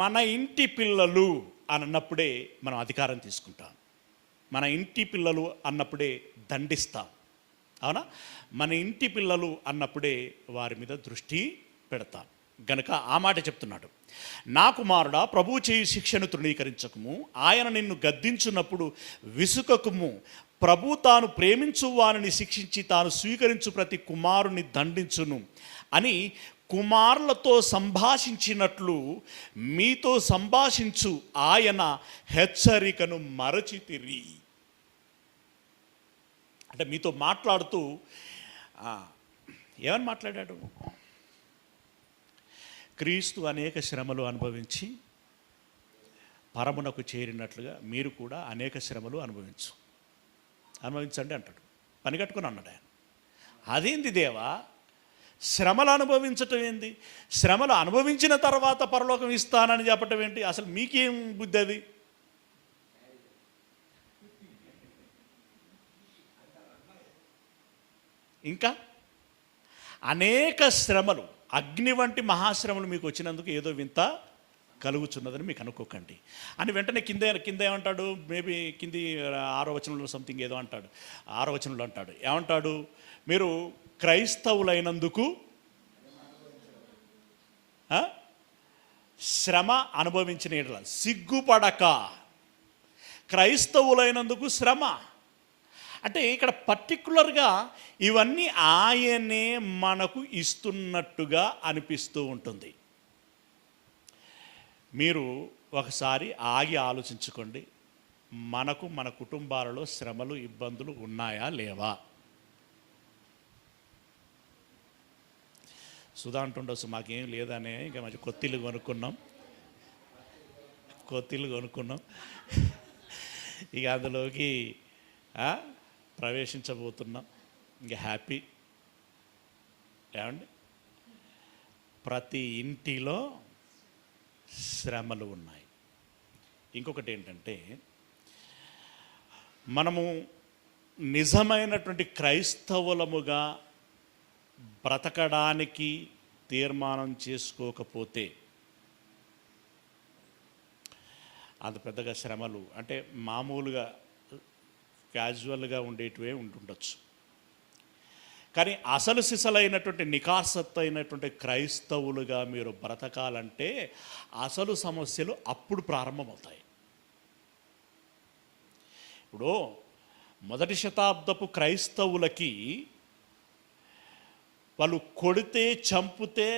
మన ఇంటి పిల్లలు అన్నప్పుడే మనం అధికారం తీసుకుంటాం. మన ఇంటి పిల్లలు అన్నప్పుడే దండిస్తాం. అవునా? మన ఇంటి పిల్లలు అన్నప్పుడే వారి మీద దృష్టి పెడతాం. గనుక ఆ మాట చెప్తున్నాడు, నా కుమారుడా, ప్రభువు చేయు శిక్షను తృణీకరించకము, ఆయన నిన్ను గద్దించున్నప్పుడు విసుకకుము. ప్రభు తాను ప్రేమించు వారిని శిక్షించి తాను స్వీకరించు ప్రతి కుమారుని దండించును అని కుమారులతో సంభాషించినట్లు మీతో సంభాషించు ఆయన హెచ్చరికను మరచితిరి. అంటే మీతో మాట్లాడుతూ ఏమని మాట్లాడాడు? క్రీస్తు అనేక శ్రమలు అనుభవించి పరమునకు చేరినట్లుగా మీరు కూడా అనేక శ్రమలు అనుభవించండి అంటాడు. పని కట్టుకుని అన్నాడు ఆయన. అదేంది దేవా, శ్రమలు అనుభవించటం ఏంది? శ్రమలు అనుభవించిన తర్వాత పరలోకం ఇస్తానని చెప్పటం ఏంటి? అసలు మీకేం బుద్ధి అది? ఇంకా అనేక శ్రమలు, అగ్ని వంటి మహాశ్రమలు మీకు వచ్చినందుకు ఏదో వింత కలుగుచున్నదని మీకు అనుకోకండి అని వెంటనే కింద ఏమంటాడు? మేబీ కింది 6వ వచనంలో సంథింగ్ ఏదో అంటాడు. 6వ వచనంలో అంటాడు, ఏమంటాడు? మీరు క్రైస్తవులైనందుకు శ్రమ అనుభవించిన ఎడల సిగ్గుపడక. క్రైస్తవులైనందుకు శ్రమ అంటే ఇక్కడ పర్టికులర్గా ఇవన్నీ ఆయనే మనకు ఇస్తున్నట్టుగా అనిపిస్తూ ఉంటుంది. మీరు ఒకసారి ఆగి ఆలోచించుకోండి, మనకు మన కుటుంబాలలో శ్రమలు ఇబ్బందులు ఉన్నాయా లేవా? సుధా అంటుండొచ్చు, మాకేం లేదనే ఇంకా మంచి కొత్తిల్లు కొనుక్కున్నాం ఇక అందులోకి ప్రవేశించబోతున్నాం. ఇంకా హ్యాపీ. ఏమండి, ప్రతి ఇంటిలో శ్రమలు ఉన్నాయి. ఇంకొకటి ఏంటంటే, మనము నిజమైనటువంటి క్రైస్తవులముగా బ్రతకడానికి తీర్మానం చేసుకోకపోతే అంత పెద్దగా శ్రమలు అంటే మామూలుగా క్యాజువల్గా ఉండేటివే ఉంటుండొచ్చు. కానీ అసలు సిసలైనటువంటి నికాసత్ అయినటువంటి క్రైస్తవులుగా మీరు బ్రతకాలంటే అసలు సమస్యలు అప్పుడు ప్రారంభమవుతాయి. ఇప్పుడు మొదటి శతాబ్దపు క్రైస్తవులకి వాళ్ళు కొడితే చంపితే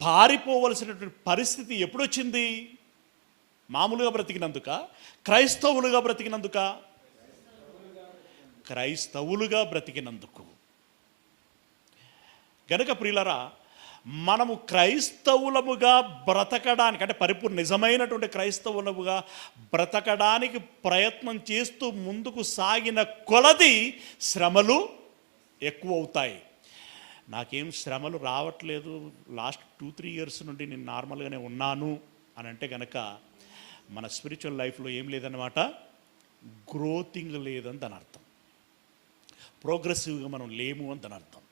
పారిపోవలసినటువంటి పరిస్థితి ఎప్పుడొచ్చింది? మామూలుగా బ్రతికినందుక, క్రైస్తవులుగా బ్రతికినందుక? క్రైస్తవులుగా బ్రతికినందుకు. గనుక ప్రియులరా, మనము క్రైస్తవులముగా బ్రతకడానికి అంటే నిజమైనటువంటి క్రైస్తవులముగా బ్రతకడానికి ప్రయత్నం చేస్తూ ముందుకు సాగిన కొలది శ్రమలు ఎక్కువ అవుతాయి. నాకేం శ్రమలు రావట్లేదు, లాస్ట్ 2-3 ఇయర్స్ నుండి నేను నార్మల్గానే ఉన్నాను అని అంటే కనుక మన స్పిరిచువల్ లైఫ్లో ఏం లేదన్నమాట, గ్రోతింగ్ లేదని దాని అర్థం, ప్రోగ్రెసివ్గా మనం లేము అని దాని అర్థం.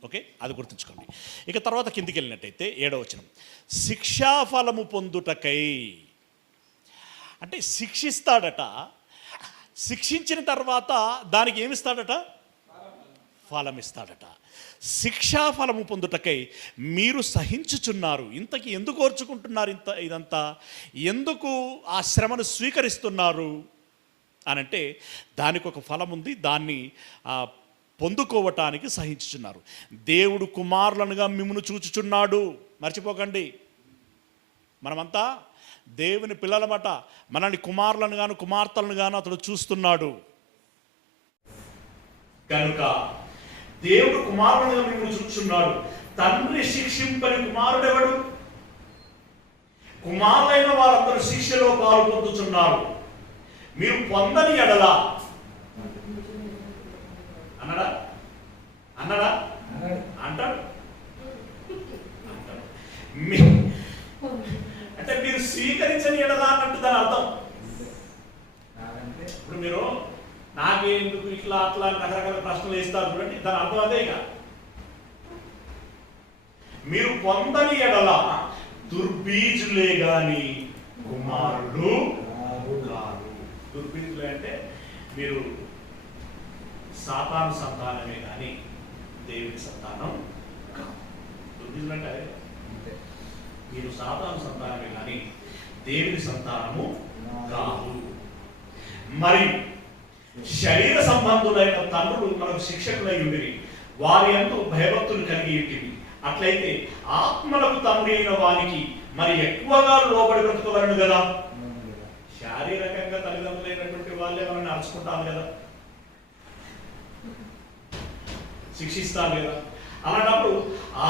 ఓకే, అది గుర్తుంచుకోండి. ఇక తర్వాత కిందికి వెళ్ళినట్టయితే 7వ వచనం, శిక్షాఫలము పొందుటకై. అంటే శిక్షిస్తాడట, శిక్షించిన తర్వాత దానికి ఏమిస్తాడట? ఫలం ఇస్తాడట. శిక్షాఫలము పొందుటకై మీరు సహించుచున్నారు. ఇంతకీ ఎందుకు ఓర్చుకుంటున్నారు? ఇదంతా ఎందుకు ఆ శ్రమను స్వీకరిస్తున్నారు అనంటే దానికి ఒక ఫలం ఉంది, దాన్ని పొందుకోవటానికి సహించుచున్నారు. దేవుడు కుమారులనుగా మిమ్మును చూచుచున్నాడు. మర్చిపోకండి, మనమంతా దేవుని పిల్లలమాట. మనల్ని కుమారులను గాను కుమార్తెలను గాను అతడు చూస్తున్నాడు. కనుక దేవుడు కుమారుడుగా మిమ్మల్ని చూచున్నాడు. తండ్రి శిక్షింపని కుమారుడెవడు? కుమారులైన వారందరూ శిక్షలో పాలు పొందుతున్నారు. మీరు పొందని ఎడలా అన్నాడా అన్నాడా అంటాడు. అంటే మీరు స్వీకరించని ఎడలా అన్నట్టు దాని అర్థం. ఇప్పుడు మీరు నాకెందుకు ఇట్లా అట్లా రకరకాల ప్రశ్నలు వేస్తారు చూడండి, దాని అర్థం అదే. ఇక మీరు పొందని ఎడల దుర్బీజులే గాని కుమారుడు కాదు. దుర్బీజులే అంటే మీరు సాతాను సంతానమే కానీ దేవుని సంతానం కాదు. దుర్బీజులు అంటే మీరు సాతాను సంతానమే కానీ దేవుని సంతానము కాదు. మరి శరీర సంబంధులైన తండ్రులు మనకు శిక్షకులై ఉండిరి, వారి అందు భయభక్తులు కలిగి ఉంటుంది. అట్లయితే ఆత్మలకు తండ్రి అయిన వానికి మరి ఎక్కువగా లోబడి బ్రతుకోవాలను కదా. శారీరకంగా తల్లిదండ్రులైనటువంటి వాళ్ళే మనల్ని అరుచుకుంటాను కదా, శిక్షిస్తాను కదా. అలాంటప్పుడు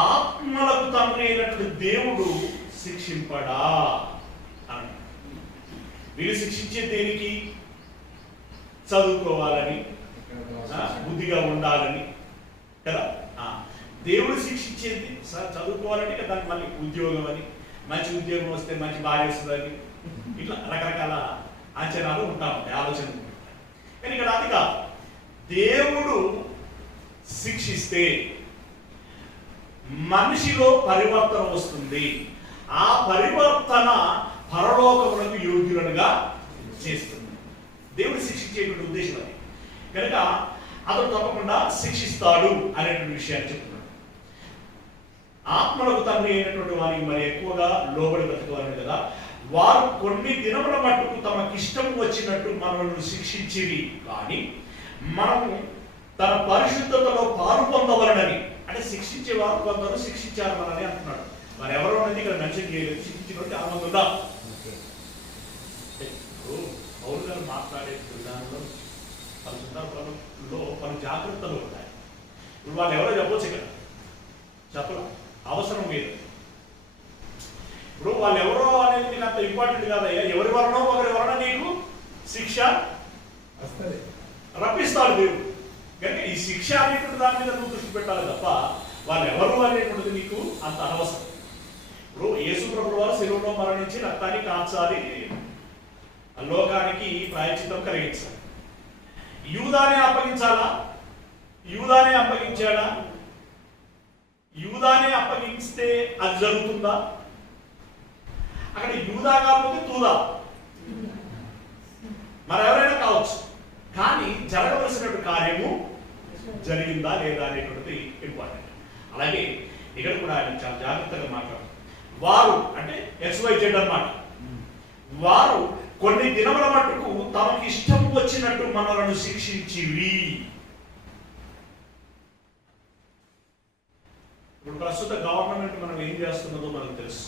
ఆత్మలకు తండ్రి అయినటువంటి దేవుడు శిక్షింపడా అని. వీళ్ళు శిక్షించే దేనికి? చదువుకోవాలని, బుద్ధిగా ఉండాలని కదా. దేవుడు శిక్షించేది చదువుకోవాలంటే దానికి మళ్ళీ ఉద్యోగం అని, మంచి ఉద్యోగం వస్తే మంచి భార్య వస్తుందని, ఇట్లా రకరకాల అంచనాలు ఉంటా ఉంటాయి, ఆలోచనలు ఉంటాయి. కానీ ఇక్కడ అది కాదు. దేవుడు శిక్షిస్తే మనిషిలో పరివర్తన వస్తుంది. ఆ పరివర్తన పరలోకములకు యోగ్యులుగా చేస్తుంది. దేవుడు శిక్షించేటువంటి ఉద్దేశం అది. కనుక అతను తప్పకుండా శిక్షిస్తాడు అనేటువంటి విషయాన్ని చెప్తున్నాడు. ఆత్మలకు తండ్రి అయినటువంటి వారికి మరి ఎక్కువగా లోబడి బ్రతకవాలని కదా. వారు కొన్ని దినముల మట్టుకు తమకిష్టం వచ్చినట్టు మనల్ని శిక్షించిరి, కానీ మనము తన పరిశుద్ధతలో పాలు పొందవలనని. అంటే శిక్షించే వారు కొందరు శిక్షించారు మనని అంటున్నాడు. మరి ఎవరో అనేది ఇక్కడ మెన్షన్ చేయలేదు. శిక్షించినట్టు ఆనందంగా పౌలు గారు మాట్లాడే విధానంలో పలు సందర్భాలలో పలు జాగ్రత్తలు ఉంటాయి. ఇప్పుడు వాళ్ళు ఎవరో చెప్పొచ్చు, ఇక్కడ చెప్పడం అవసరం లేదు. ఇప్పుడు వాళ్ళు ఎవరో అనేది నీకు అంత ఇంపార్టెంట్ కాదయ్యా. ఎవరి వలనో ఒకరి వలన నీకు శిక్ష రప్పిస్తాడు దేవుడు. కనుక ఈ శిక్ష అనేటువంటి దాని మీద నువ్వు దృష్టి పెట్టాలి తప్ప వాళ్ళు ఎవరు అనేటువంటిది నీకు అంత అనవసరం. ఇప్పుడు యేసు ప్రభువు వారు శిలువలో మరణించి రక్తాన్ని కాల్చాలి, లోకానికి ప్రాయశ్చిత్తం కలిగించాలి. యూదానే అప్పగించాలా? యూదానే అప్పగించాడా? యూదానే అప్పగిస్తే అది జరుగుతుందా? అక్కడ యూదా కాకపోతే తూదా, మరి ఎవరైనా కావచ్చు. కానీ జరగవలసినటువంటి కార్యము జరిగిందా లేదా అనేటువంటిది ఇంపార్టెంట్. అలాగే ఇక్కడ కూడా ఆయన చాలా జాగ్రత్తగా మాట్లాడుతారు. వారు అంటే XYZ అన్నమాట. వారు కొన్ని దినముల మట్టుకు తమకి ఇష్టం వచ్చినట్టు మనలను శిక్షించివి. ఇప్పుడు ప్రస్తుత గవర్నమెంట్ మనం ఏం చేస్తున్నదో మనకు తెలుసు,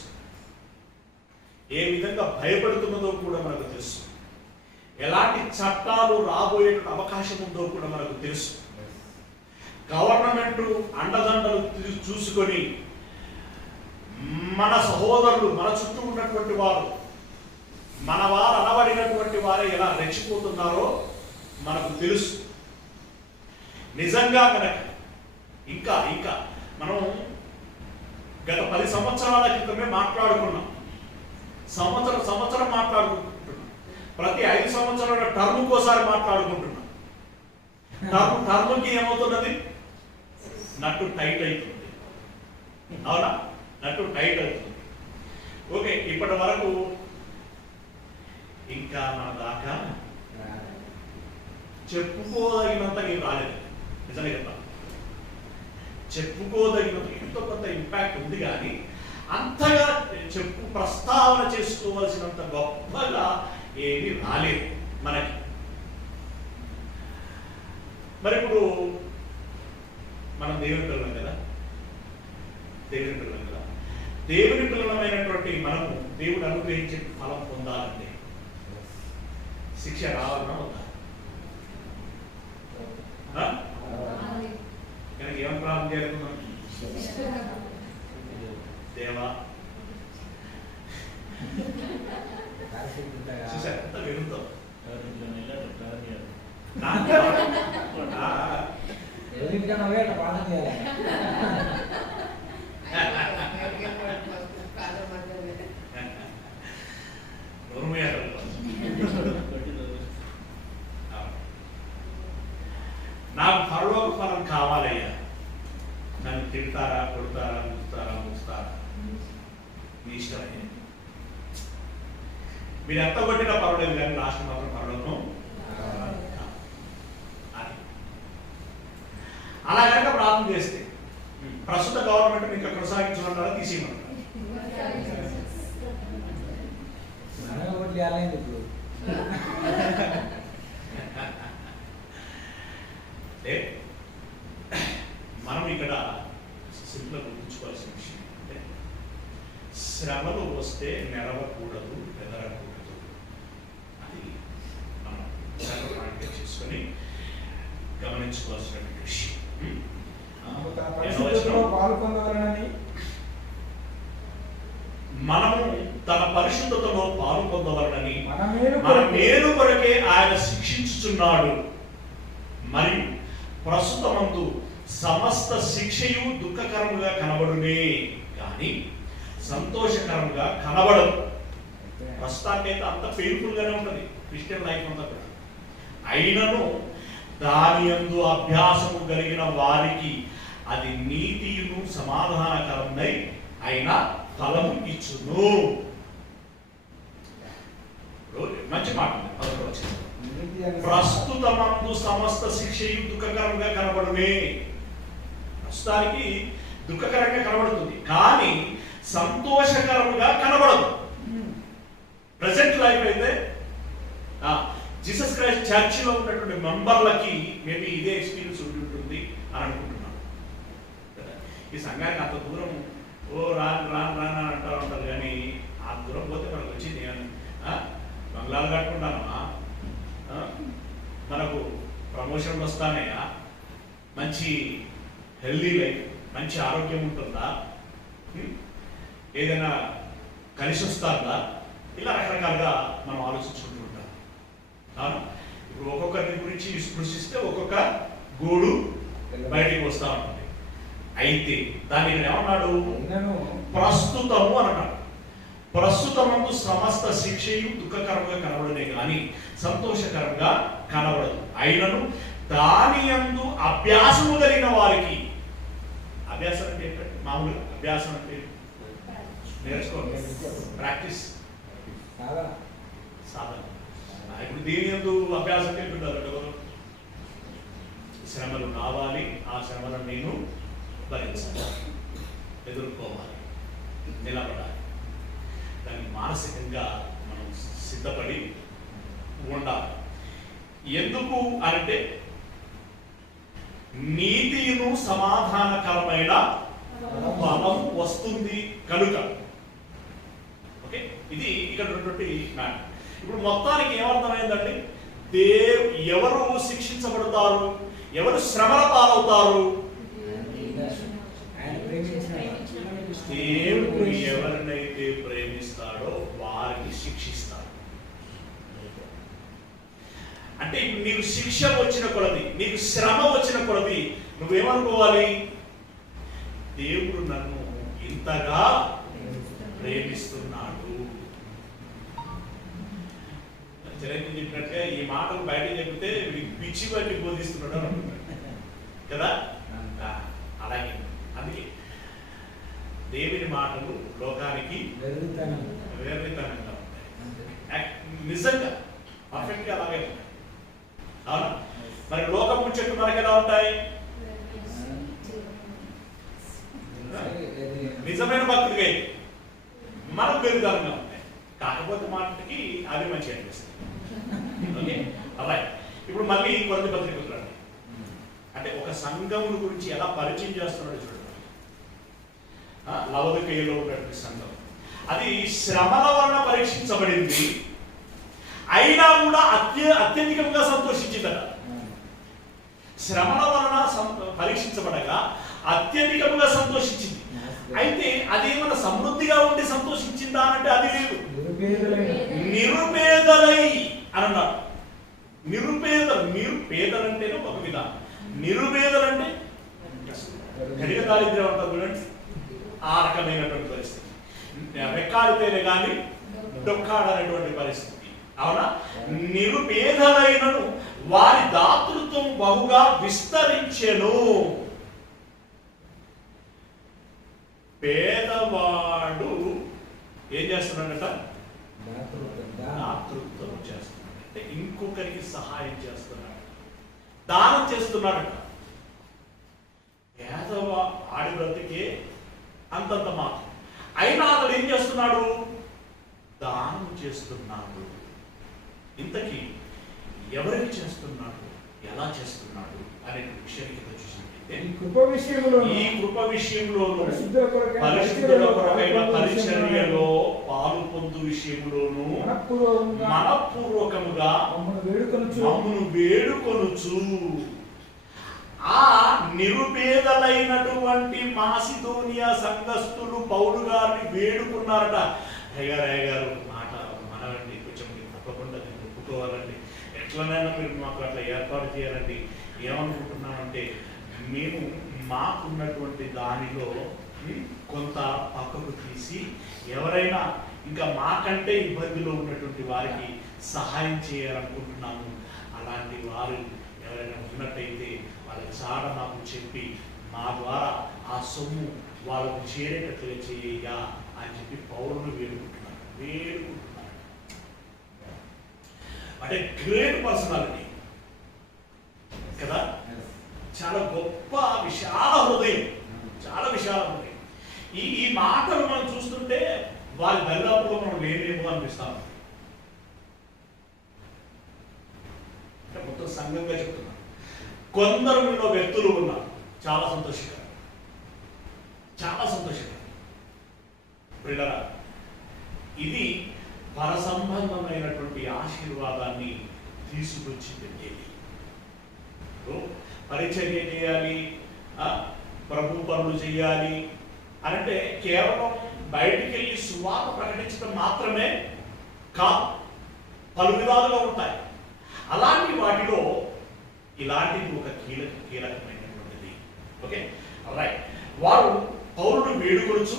ఏ విధంగా భయపడుతున్నదో కూడా మనకు తెలుసు, ఎలాంటి చట్టాలు రాబోయే అవకాశం ఉందో కూడా మనకు తెలుసు. గవర్నమెంట్ అండదండలు చూసుకొని మన సహోదరులు, మన చుట్టూ ఉన్నటువంటి వారు, మన వారు అనబడినటువంటి వారే ఎలా రెచ్చిపోతున్నారో మనకు తెలుసు. నిజంగా కనుక ఇంకా ఇంకా మనం గత 10 సంవత్సరాల క్రితమే మాట్లాడుకున్నాం. సంవత్సరం మాట్లాడుకుంటున్నాం. ప్రతి 5 సంవత్సరాల టర్మ్కోసారి మాట్లాడుకుంటున్నాం. టర్మ్కి ఏమవుతున్నది? నట్టు టైట్ అవుతుంది. అవునా? నట్టు టైట్ అవుతుంది. ఓకే, ఇప్పటి వరకు ఇంకా మన దాకా చెప్పుకోదగినంత ఏం రాలేదు. నిజమే కదా, చెప్పుకోదగినంత ఎంతో కొంత ఇంపాక్ట్ ఉంది, కానీ అంతగా ప్రస్తావన చేసుకోవాల్సినంత గొప్పగా ఏమీ రాలేదు మనకి. మరి ఇప్పుడు మనం దేవుని పిల్లలం కదా, దేవుని పిల్లలమైనటువంటి మనము దేవుడు అనుగ్రహించే ఫలం పొందాలంటే శిక్ష రావాలన్నా వద్దా? ప్రార్థన చేయాలనుకున్నాం? దేవా చూసారు ఎంత విరుద్ధం. నాకు పరలోక ఫలం కావాలయ్యా. నన్ను తిడతారా, కొడతారా, ముస్తారా నీ ఇష్టమయ్యా. మీరు ఎంత కొట్టినా పర్వాలేదు కానీ లాస్ట్ మాత్రం పరలోకం. అలా కనుక ప్రార్థన చేస్తే ప్రస్తుత గవర్నమెంట్ ఇంకా కొనసాగించమంటారా, తీసేయమంటారా? మనం ఇక్కడ సింపుల్గా గుర్తుంచుకోవాల్సిన విషయం అంటే శ్రమలు వస్తే నెరవకూడదు, బెదరకూడదు. అది మనం పాయింట్గా చేసుకొని గమనించుకోవాల్సినటువంటి విషయం. మనము తన పరిశుద్ధతలో పాలు పొందవలనని మన మేలు కొరకే ఆయన శిక్షించుచున్నాడు. మరియు ప్రస్తుతమందు సమస్త శిక్షయు దుఃఖకరముగా కనబడునే కానీ సంతోషకరంగా కనబడదు. ప్రస్తుతానికైతే అంత పెయిన్ఫుల్ గానే ఉంటుంది క్రిస్టియన్ లైఫ్ అంతా కూడా. అయినను దాని యందు అభ్యాసము కలిగిన వారికి అది నీతియును సమాధానకరమై అయినా ఫలము ఇచ్చును. మంచి మాట. ప్రస్తుతమందు సమస్త శిక్షయు దుఃఖకరంగా కనబడునే. ప్రస్తుతానికి దుఃఖకరంగా కనబడుతుంది కానీ సంతోషకరంగా కనబడదు. ప్రజెంట్ లైఫ్ అయితే జీసస్ క్రైస్ట్ చర్చిలో ఉన్నటువంటి మెంబర్లకి మేబీ ఇదే ఎక్స్పీరియన్స్ ఉంటుంది అని అనుకుంటున్నాను. ఈ సంఘానికి అంత దూరం రాను అని అంటూ ఉంటారు కానీ ఆ దూరం పోతే మనకు వచ్చింది బంగ్లాలు కట్టుకుంటామా, మనకు ప్రమోషన్లు వస్తానయా, మంచి హెల్దీ లైఫ్, మంచి ఆరోగ్యం ఉంటుందా, ఏదైనా కలిసి వస్తుందా, ఇలా రకరకాలుగా మనం ఆలోచించుకుంటూ ఉంటాం. అవును, ఇప్పుడు ఒక్కొక్కరి గురించి స్పృశిస్తే ఒక్కొక్క గూడు బయటికి వస్తూ ఉంటుంది. అయితే దాన్ని ఏమన్నాడు? ప్రస్తుతము అన్నాడు. ప్రస్తుతమందు సమస్త శిక్షయు దుఃఖకరంగా కనబడనే కానీ సంతోషకరంగా కనబడదు. అయినను దాని యందు అభ్యాసము కలిగిన వారికి, అభ్యాసం అంటే ఏంటంటే మామూలుగా అభ్యాసం అంటే నేర్చుకోండి, ప్రాక్టీస్, సాధన. ఇప్పుడు దీని యందు అభ్యాసం ఏంటున్నారు? శ్రమలు రావాలి, ఆ శ్రమలను నేను భరించాలి, ఎదుర్కోవాలి, నిలబడాలి. దానికి మానసికంగా మనం సిద్ధపడి ఉండాలి. ఎందుకు అంటే నీతిను సమాధానకరమైన ఫలం వస్తుంది కనుక. ఓకే, ఇది ఇక్కడ ఉన్నటువంటి మ్యాటర్. ఇప్పుడు మొత్తానికి ఏమర్థమైందండి? ఎవరు శిక్షించబడతారు, ఎవరు శ్రమల పాలవుతారు? దేవుడు ఎవరినైతే ప్రేమిస్తాడో వారిని శిక్షిస్తాడు. అంటే ఇప్పుడు నీకు శిక్ష వచ్చిన కొలది, నీకు శ్రమ వచ్చిన కొలది నువ్వేమనుకోవాలి? దేవుడు నన్ను ఇంతగా ప్రేమిస్తున్నాడు. చిరంజీవి చెప్పినట్టుగా ఈ మాటలు బయట చెబితే పిచ్చి బట్టి బోధిస్తున్నాడు అనుకుంటాడు కదా. అలాగే అందుకే దేవుని మాటలు లోకానికి వేర్వితనంగా ఉంటాయి. నిజంగా పర్ఫెక్ట్ గా అలాగే ఉంటాయి. అవునా? మరి లోకం ముచ్చట్లు మనకి ఎలా ఉంటాయి? నిజమైన భక్తుడిగా మనకు వేరుతనంగా ఉంటాయి. కాకపోతే మాటకి అది మంచిగా అనిపిస్తుంది. ఓకే, అలాగే ఇప్పుడు మళ్ళీ కొరింథీ పత్రికకు రండి. అంటే ఒక సంఘముల గురించి ఎలా పరిచయం చేస్తున్నాడో చూడండి. లవోదికయలో ఉన్నటువంటి సంఘం అది శ్రమల వలన పరీక్షించబడింది, అయినా కూడా అత్యధికంగా సంతోషించిందట. శ్రమల వలన పరీక్షించబడగా అత్యధికముగా సంతోషించింది. అయితే అదేమన్నా సమృద్ధిగా ఉండి సంతోషించిందా అంటే అది లేదు. నిరుపేదలై అని అన్నాడు. నిరుపేదలంటేనే ఒక విధానం, నిరుపేదలంటే గడిగ దారిద్ర్యం అంటారు చూడండి, ఆ రకమైనటువంటి పరిస్థితి. రెక్కాడితేనే కానీ డొక్కాడనేటువంటి పరిస్థితి. అవునా? నిరుపేదలైనను వారి దాతృత్వం బహుగా విస్తరించెను. పేదవాడు ఏం చేస్తున్నాడట? దాతృత్వం చేస్తున్నాడు. అంటే ఇంకొకరికి సహాయం చేస్తున్నాడు, దానం చేస్తున్నాడట. పేదవాడి బ్రతికే అంతంత మాత్రం అయినా అతడు ఏం చేస్తున్నాడు? దానం చేస్తున్నాడు. ఇంతకీ ఎవరికి చేస్తున్నాడు, ఎలా చేస్తున్నాడు అనే విషయాన్ని కింద చూసినట్లయితే ఈ కృప విషయంలోను, పరిశుద్ధుల కొరకైన పరిచర్యలో పాలు పొందు విషయంలోను మనపూర్వకముగా మమ్మును వేడుకొనుచు ఆ నిరుపేదలైనటువంటి మాసిదోనియా సంఘస్థులు పౌలు గారిని వేడుకున్నారట. అయ్యగారు మాట మనవండి, కొంచెం మీరు తప్పకుండా ఒప్పుకోవాలండి, ఎట్లనైనా మీరు మాకు అట్లా ఏర్పాటు చేయాలండి. ఏమనుకుంటున్నామంటే మేము మాకున్నటువంటి దానిలో కొంత పక్కకు తీసి ఎవరైనా ఇంకా మాకంటే ఇబ్బందిలో ఉన్నటువంటి వారికి సహాయం చేయాలనుకుంటున్నాము. అలాంటి వారు ఎవరైనా ఉన్నట్టయితే వాళ్ళకి చాడ మాకు చెప్పి మా ద్వారా ఆ సొమ్ము వాళ్ళకు చేరేటట్లుగా చేయ అని చెప్పి పౌరులు వేడుకుంటున్నారు. అంటే గ్రేట్ పర్సనాలిటీ కదా, చాలా గొప్ప విశాల హృదయం, చాలా విశాల హృదయం. ఈ మాటలు మనం చూస్తుంటే వారి దరిదాపులో మనం లేనేమో అనిపిస్తాం. అంటే మొత్తం సంఘంగా చెప్తున్నాం. కొందరు మీలో వ్యక్తులు ఉన్నారు, చాలా సంతోషకరం, చాలా సంతోషకరం. ప్రియులారా, ఇది పరసంబంధమైనటువంటి ఆశీర్వాదాన్ని తీసుకొచ్చి పెట్టేది. పరిచర్య చేయాలి, ప్రభు పనులు చేయాలి అంటే కేవలం బయటికి వెళ్ళి సువార్త ప్రకటించడం మాత్రమే కాదు, పలు విధాలుగా ఉంటాయి. అలాంటి వాటిలో ఇలాంటిది ఒక కీలకమైనటువంటిది. Okay, right. వారు పౌరుడు వేడుకొనుచు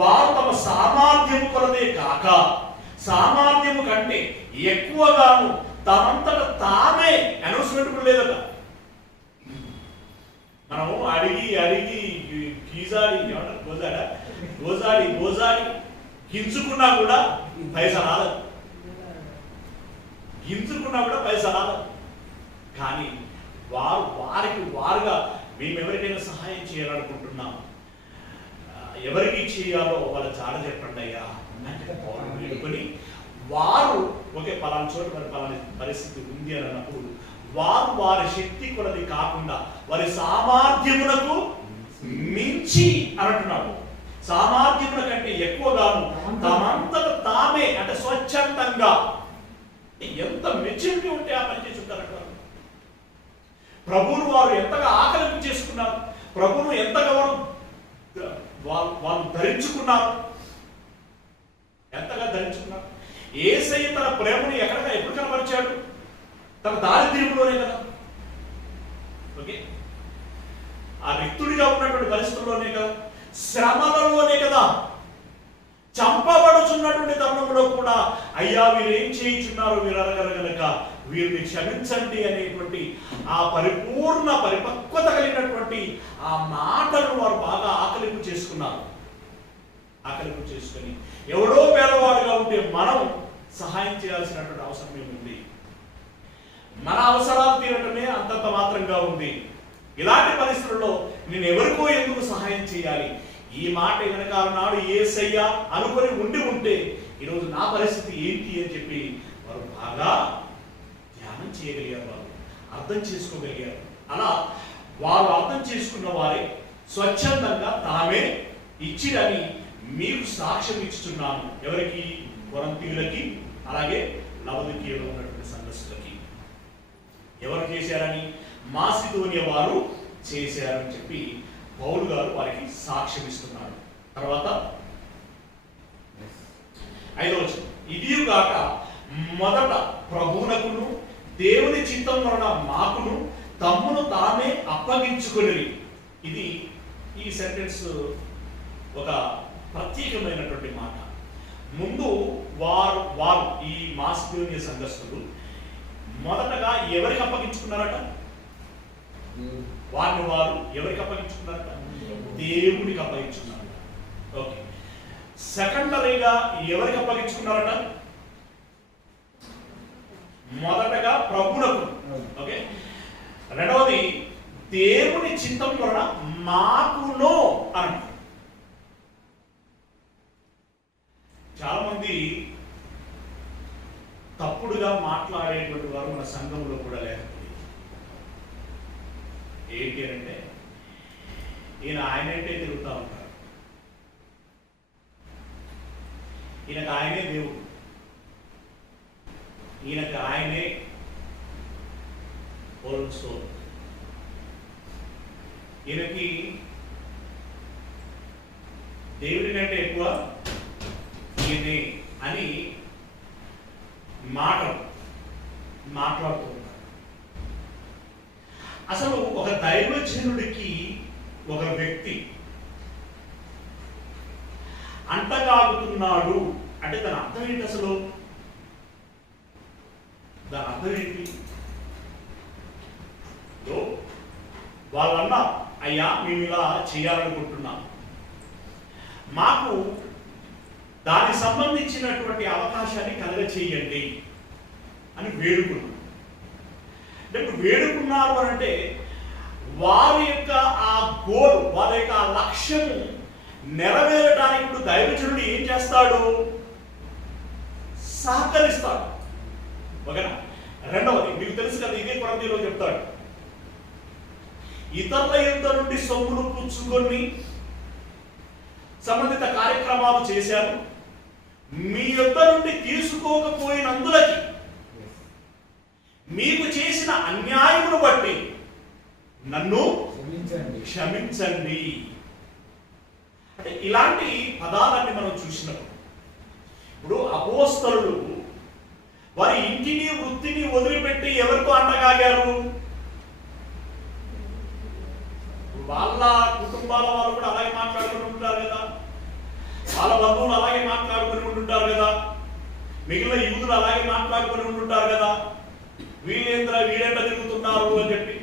వారు తమ సామర్థ్యము కొలదే కాక సామర్థ్యము కంటే ఎక్కువగాను తమంతట తామే అనౌన్స్మెంట్ లేదట. మనము అడిగి గీజాడి గోజాడి గింజుకున్నా కూడా పైసా రాదు, కానీ వారుగా మేము ఎవరికైనా సహాయం చేయాలనుకుంటున్నాం, ఎవరికి చేయాలో వాళ్ళ జాడ చెప్పండి అయ్యా అంటే పౌరులు వేడుకొని వారు ఒకే పలానా చోట మరి పలానా పరిస్థితి ఉంది అని అన్నప్పుడు వారు వారి శక్తి కొలది కాకుండా వారి సామర్థ్యమునకు మించి అంటున్నాడు. సామర్థ్యముల కంటే ఎక్కువగాను తమంతట తామే అంటే స్వచ్ఛందంగా. ఎంత మెచ్యూరిటీ ఉంటే ఆ పని చేసుకుంటారంట. ప్రభువును వారు ఎంతగా ఆకలింపు చేసుకున్నారు, ప్రభువును ఎంతగా వాళ్ళు ధరించుకున్నారు, ఎంతగా ధరించుకున్నారు. యేసయ్య తన ప్రేమను ఎప్పుడు కనపరిచాడు? తన దారిద్ర్యంలోనే కదా. ఓకే, ఆ రిక్తుడిగా ఉన్నటువంటి పరిస్థితుల్లోనే కదా, శ్రమలలోనే కదా, చంపబడుచున్నటువంటి తరుణంలో కూడా అయ్యా వీరేం చేయించున్నారు వీరు అరగలగనక వీరిని క్షమించండి అనేటువంటి ఆ పరిపూర్ణ పరిపక్వత కలిగినటువంటి ఆ మాటను వారు బాగా ఆకలింపు చేసుకున్నారు. ఆకలింపు చేసుకుని ఎవడో పేదవాడుగా ఉంటే మనం సహాయం చేయాల్సినటువంటి అవసరం ఏముంది? మన అవసరాలు తీరటమే అంతంత మాత్రంగా ఉంది. ఇలాంటి పరిస్థితుల్లో నేను ఎవరికో ఎందుకు సహాయం చేయాలి? ఈ మాట వెనకాల నాడు యేసయ్య అనుకొని ఉంటే ఈరోజు నా పరిస్థితి ఏంటి అని చెప్పి వారు బాగా ధ్యానం చేయగలిగారు, వారు అర్థం చేసుకోగలిగారు. అలా వారు అర్థం చేసుకున్న వారే స్వచ్ఛందంగా తామే ఇచ్చిరని మీకు సాక్ష్యం ఇస్తున్నాను. ఎవరికి? కొరింథీయులకి, అలాగే లవొదికీయలో ఉన్నటువంటి సంఘస్థులకి. ఎవరు చేశారని? మాసిదోనియా వారు చేశారని చెప్పి పౌలు గారు వారికి సాక్ష్యం ఇస్తున్నాడు. తర్వాత 5వ వచనం, ఇదియుగాక మొదట ప్రభువునకును దేవుని చిత్తం వలన మాకును తమ్మును తామే అప్పగించుకుని. ఇది ఈ సెంటెన్స్ ఒక ప్రత్యేకమైనటువంటి మాట. ముందు వారు ఈ మాసిదోనియ సంఘస్థులు మొదటగా ఎవరికి అప్పగించుకున్నారట? వారు ఎవరికి అప్పగించుకున్నారట? దేవునికి అప్పగించుకున్నారట. ఓకే. సెకండరీగా ఎవరికి అప్పగించుకున్నారట? మొదటగా ప్రభువునకు. ఓకే. రెండవది దేవుని చిత్తం వలన మాకును అని. చాలా మంది తప్పుడుగా మాట్లాడేటువంటి వారు మన సంఘంలో కూడా లేకపోతే ఏంటి అంటే, ఈయన ఆయనంటే తిరుగుతూ ఉంటారు, ఈయనకు ఆయనే దేవుడు, ఈయనకు ఆయనే పోల్చుకో, ఈయనకి దేవుడి కంటే ఎక్కువ ఈయనే అని మాట్లాడుతూ ఉంటారు. అసలు ఒక దైవజనుడికి ఒక వ్యక్తి అంటగాగుతున్నాడు అంటే దాని అర్థం ఏంటి? అసలు దాని అర్థం ఏంటి? వాళ్ళన్నా, అయ్యా మేము ఇలా చేయాలనుకుంటున్నాం, మాకు దానికి సంబంధించినటువంటి అవకాశాన్ని కలగచేయండి అని వేడుకున్నాం. అంటే ఇప్పుడు వేడుకున్నారు అంటే వారి యొక్క ఆ గోల్, వారి యొక్క ఆ లక్ష్యము నెరవేరడానికి ఇప్పుడు దైవజనుడు ఏం చేస్తాడు? సహకరిస్తాడు. ఓకేనా? రెండవది మీకు తెలుసు కదా, ఇదే కొరంథీయులో చెప్తాడు, ఇతరుల యుద్ధ నుండి సొమ్మును పుచ్చుకొని సంబంధిత కార్యక్రమాలు చేశారు, మీ యుద్ధ నుండి తీసుకోకపోయినందులకి మీకు చేసిన అన్యాయమును బట్టి నన్ను క్షమించండి. అంటే ఇలాంటి పదాలన్నీ మనం చూసినప్పుడు ఇప్పుడు అపోస్తలులు వారి ఇంటిని వృత్తిని వదిలిపెట్టి ఎవరితో అంటగాగారు? వాళ్ళ కుటుంబాల వాళ్ళు కూడా అలాగే మాట్లాడుకుని ఉంటారు కదా, వాళ్ళ బంధువులు అలాగే మాట్లాడుకుని ఉంటుంటారు కదా, మిగిలిన యూదులు అలాగే మాట్లాడుకుని ఉంటుంటారు కదా, వీడెంట తిరుగుతున్నారు అని చెప్పి.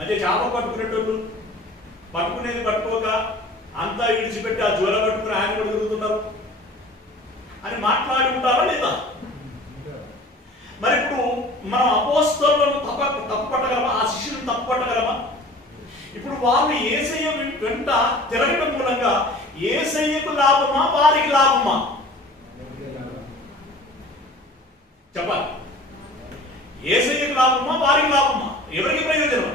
అంటే చేప పట్టుకునేటోళ్ళు పట్టుకునేది పట్టుకోక అంతా విడిచిపెట్టి ఆ జ్వరం పట్టుకుని ఆయన కూడా తిరుగుతున్నారు అని మాట్లాడి ఉంటారా లేదా? మరి ఇప్పుడు మనం అపోస్తలులను తప్పుపట్టగలమా? ఆ శిష్యులను తప్పుపట్టగలమా? ఇప్పుడు వాళ్ళు యేసయ్య వెంట తిరగడం మూలంగా యేసయ్యకు లాభమా వారికి లాభమా? చెప్పాలి. యేసయ్యకు లాభమా వారికి లాభమా? ఎవరికి ప్రయోజనం?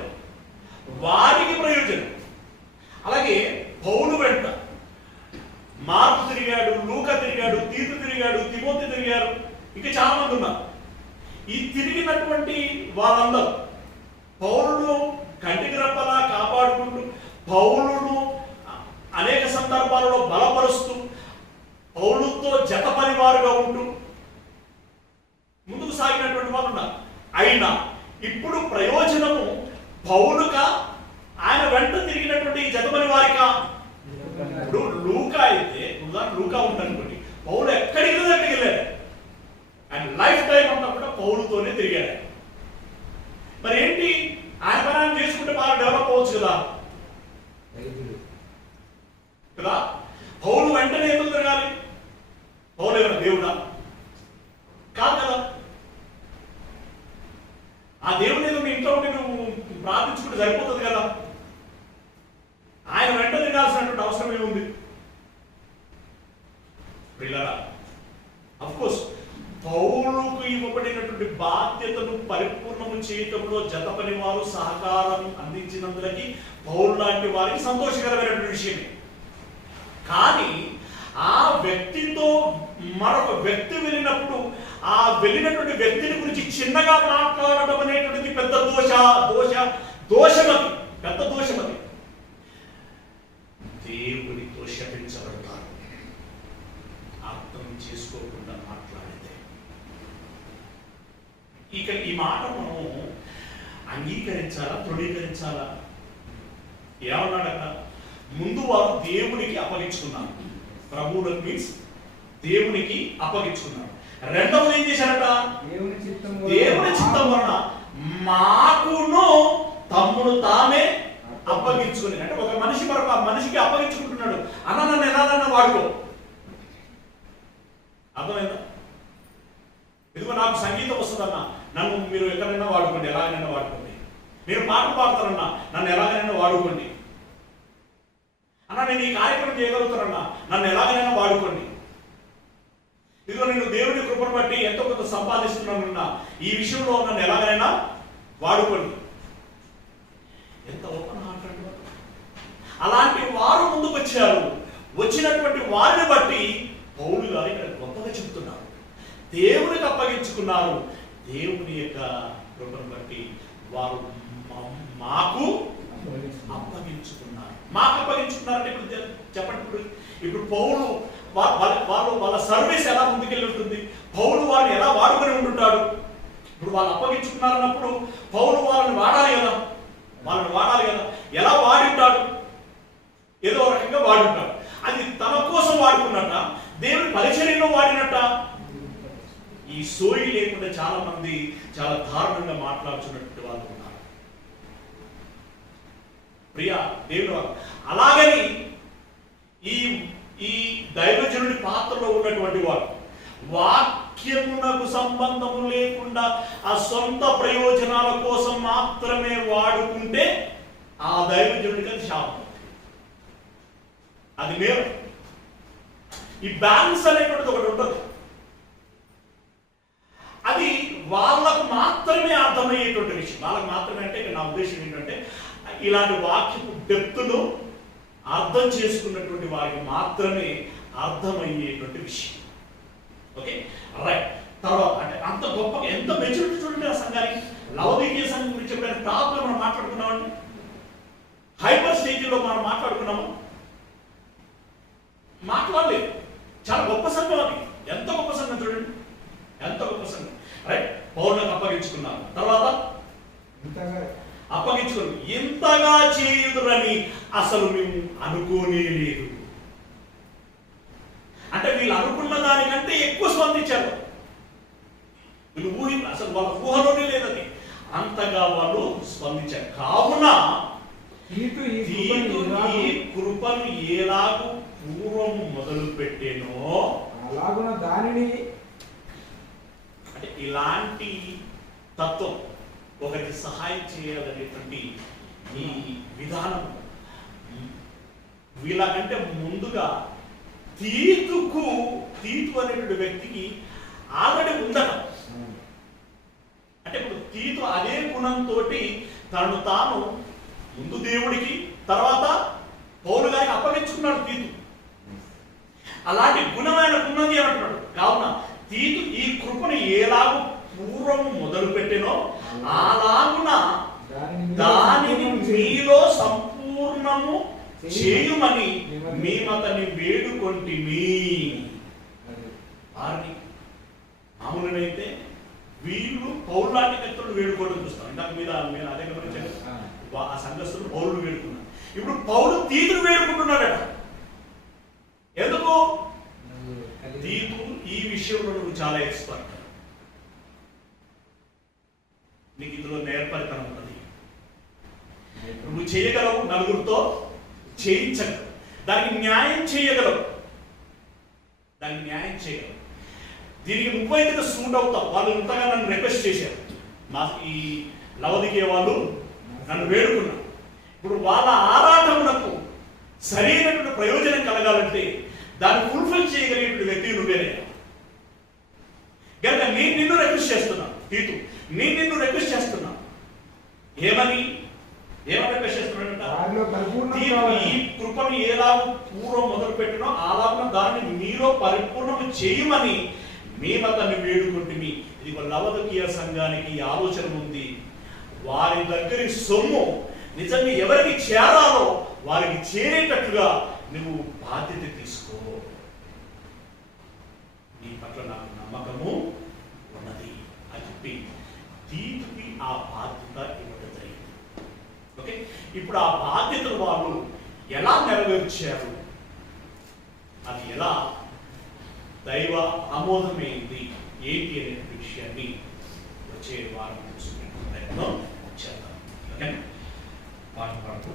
వారికి ప్రయోజనం. అలాగే పౌలు వెంట మార్కు తిరిగాడు, లూకా తిరిగాడు, తీతు తిరిగాడు, తిమోతి తిరిగారు, ఇంకా చాలా మంది ఉన్నారు. ఈ తిరిగినటువంటి వాళ్ళందరూ పౌలును కంటికి రెప్పలా కాపాడుకుంటూ, పౌలును అనేక సందర్భాలలో బలపరుస్తూ, పౌలుతో జత పరివారుగా ఉంటూ ముందుకు సాగినటువంటి వాళ్ళు ఉన్నారు. అయినా ఇప్పుడు ప్రయోజనము పౌలుకా ఆయన వెంట తిరిగినటువంటి జతపని వారికా? ఇప్పుడు లూకా అయితే లూకా ఉందనుకోండి, పౌలు ఎక్కడికి వెళ్ళాడు, ఆయన లైఫ్ టైం అంతా కూడా పౌలుతోనే తిరిగాడు. మరి ఏంటి, ఆయన పని చేసుకుంటే బాగా డెవలప్ అవ్వచ్చు కదా కదా పౌలు వెంటనే ఎందుకు తిరగాలి? పౌలు ఏమైనా దేవుడా? కాదు కదా. ఆ దేవుని ఏదో మీ ఇంట్లో ఉంటే నువ్వు ప్రార్థించుకుంటే సరిపోతుంది కదా. ఆయన వెంట తిరగాల్సినటువంటి అవసరం ఏముంది? పిల్లరా, అఫ్కోర్స్ పౌలుకు ఇవ్వబడినటువంటి బాధ్యతను పరిపూర్ణము చేయటంలో జత పని వారు సహకారం అందించినందులకి పౌలు లాంటి వారికి సంతోషకరమైనటువంటి విషయమే. కానీ ఆ వ్యక్తితో మరొక వ్యక్తి వెళ్ళినప్పుడు ఆ వెళ్ళినటువంటి వ్యక్తిని గురించి చిన్నగా మాట్లాడడం అనేటువంటిది పెద్ద దోషమది, పెద్ద దోషమది. చేసుకోకుండా మాట్లాడితే, ఇక ఈ మాట మనం అంగీకరించాలా తృణీకరించాలా? ఏమన్నాడు అక్కడ? ముందు వారు దేవునికి అప్పగించుకున్నారు. ప్రభువులకు మీన్స్ దేవునికి అప్పగించుకున్నారు. రెండవది ఏం చేశారట? దేవుని చిత్తం వలన మాకును తమ్ముడు తామే అప్పగించుకుని. అంటే ఒక మనిషి వరకు ఆ మనిషికి అప్పగించుకుంటున్నాడు. అన్న నన్ను ఎలాగైనా వాడుకో. అర్థమైందా? ఇదిగో నాకు సంగీతం వస్తుందన్నా, నన్ను మీరు ఎక్కడైనా వాడుకోండి, ఎలాగైనా వాడుకోండి. మీరు పాటలు పాడతారన్నా, నన్ను ఎలాగైనా వాడుకోండి. అన్నా నేను ఈ కార్యక్రమం చేయగలుగుతానన్నా, నన్ను ఎలాగైనా వాడుకోండి. ఇదిగో నేను దేవుని కృపను బట్టి ఎంతో కొంత సంపాదిస్తున్నానన్నా, ఈ విషయంలో నన్ను ఎలాగైనా వాడుకోండి. ఎంత ఓపెన్ హార్ట్ అండి! అలాంటి వారు ముందుకు వచ్చారు. వచ్చినటువంటి వారిని బట్టి పౌలు గారు ఇక్కడ గొప్పగా చెబుతున్నారు. దేవునికి అప్పగించుకున్నారు. దేవుని యొక్క కృపను బట్టి వారు మాకు అప్పగించుకున్నారు. మాకు అప్పగించుకున్నారంటే ఇప్పుడు చెప్పండి. ఇప్పుడు పౌలు వాళ్ళ సర్వీస్ ఎలా ముందుకెళ్ళి ఉంటుంది? పౌలు వారిని ఎలా వాడుకొని ఉంటుంటాడు? ఇప్పుడు వాళ్ళు అప్పగించుకున్నారన్నప్పుడు పౌలు వాళ్ళని వాడాలి కదా, ఎలా వాడి ఉంటాడు? ఏదో రకంగా వాడి ఉంటాడు. అది తన కోసం వాడుకున్నట్ట, దేవుని పరిచర్యలో వాడినట్ట? ఈ సోయి లేకుండా చాలా మంది చాలా దారుణంగా మాట్లాడుతున్నటువంటి వాళ్ళు ఉన్నారు. ప్రియా దేవుని వారు అలాగని ఈ దైవజనుడి పాత్రలో ఉన్నటువంటి వాడు వాక్యమునకు సంబంధము లేకుండా ఆ సొంత ప్రయోజనాల కోసం మాత్రమే వాడుకుంటే ఆ దైవజనుడికి అది శాపం. అది నేరం. ఈ బ్యాలెన్స్ అనేటువంటిది ఒకటి ఉంటుంది. అది వాళ్ళకు మాత్రమే అర్థమయ్యేటువంటి విషయం. వాళ్ళకు మాత్రమే అంటే నా ఉద్దేశం ఏంటంటే, ఇలాంటి వాక్యపు డెప్త్ను అర్థం చేసుకున్నటువంటి వారికి మాత్రమే అర్థమయ్యేటువంటి విషయం. Okay, right. తర్వాత అంటే అంత గొప్పగా ఎంత మెచ్యూరిటీ చూడండి ఆ సంఘానికి. లవదీకీయ సంఘం గురించి ఎప్పుడైనా టాప్ లో మనం మాట్లాడుకున్నామండి, హైపర్ స్టేజ్లో మనం మాట్లాడుకున్నాము, మాట్లాడలేదు. చాలా గొప్ప సంఘం అది. ఎంత గొప్ప సంఘం చూడండి, ఎంత గొప్ప సంఘం. రైట్, పౌరులకు అప్పగించుకున్నారు. తర్వాత అప్పగించుకుని ఇంతగా చేయుదురని అసలు మేము అనుకోనే లేదు. అంటే వీళ్ళు అనుకున్న దానికంటే ఎక్కువ స్పందించారు. వీళ్ళు అసలు వాళ్ళ ఊహలోనే లేదని అంతగా వాళ్ళు స్పందించారు. కావున తీతు ఈ కృపను ఎలాగూ పూర్వం మొదలు పెట్టేనో అలాగున దానిని, అంటే ఇలాంటి తత్వం ఒకరికి సహాయం చేయాలనేటువంటి ఈ విధానం వీళ్ళకంటే ముందుగా తీతు అనేటువంటి వ్యక్తికి ఆల్రెడీ ఉందట. అంటే ఇప్పుడు తీతు అదే గుణంతో తనను తాను ముందు దేవుడికి తర్వాత పౌలు గారికి అప్పగించుకున్నాడు. తీతు అలాంటి గుణమైన ఉన్నది అంటున్నాడు. కావున తీతు ఈ కృపను ఎలాగూ పూర్వం మొదలు పెట్టినో అలాగున దానిని మీలో సంపూర్ణము చేయుమని మేమతని వేడుకొంటిమి. వారిని మామూలునైతే వీళ్ళు పౌరులాంటి వ్యక్తులు వేడుకోవడం చూస్తాం. ఇంతకు మీద నేను అదే గమనించాను. ఆ సంఘస్థులు పౌరులు వేడుకున్నారు. ఇప్పుడు పౌరు తీతును వేడుకుంటున్నాడట. ఎందుకు? తీతు ఈ విషయంలో నువ్వు చాలా ఎక్స్పర్ట్, నీకు ఇందులో నేర్పరితనం ఉన్నది, నువ్వు చేయగలవు, నలుగురితో చేయించగలవు, దానికి న్యాయం చేయగలవు. దీనికి నువ్వైతే సూట్ అవుతావు. వాళ్ళు ఇంతగా నన్ను రిక్వెస్ట్ చేశారు, మా ఈ లవదీకీయ వాళ్ళు నన్ను వేడుకున్నారు. ఇప్పుడు వాళ్ళ ఆరాధనకు సరైనటువంటి ప్రయోజనం కలగాలంటే దాన్ని ఫుల్ఫిల్ చేయగలిగేటువంటి వ్యక్తి నువ్వేనే. కనుక నేను నిన్ను రిక్వెస్ట్ చేస్తున్నాను తీతు, నేను నిన్ను రిక్వెస్ట్ చేస్తున్నాను. ఏమని రిక్వెస్ట్ చేస్తున్నాడంట? ఈ కృపను ఎలా పూర్వం మొదలు పెట్టినో అలాగే దాన్ని మీలో పరిపూర్ణము చేయమని మేమతన్ని వేడుకుంటుమి. ఇది లవదీకీయ సంఘానికి ఆలోచన ఉంది. వారి దగ్గర సొమ్ము నిజంగా ఎవరికి చేరాలో వారికి చేరేటట్లుగా నువ్వు బాధ్యత తీసుకో. నీ పట్ల నాకు నమ్మకము ఉన్నది అని చెప్పి తీతుకి ఆ బాధ్యత ఇవ్వడం జరిగింది. ఓకే, ఇప్పుడు ఆ బాధ్యతలు వాళ్ళు ఎలా నెరవేర్చారు, అది ఎలా దైవ ఆమోదమైంది ఏంటి అనే విషయాన్ని వచ్చే వారం తెలుసుకునే ప్రయత్నం చేద్దాం. ఓకే, పాట పాడుతూ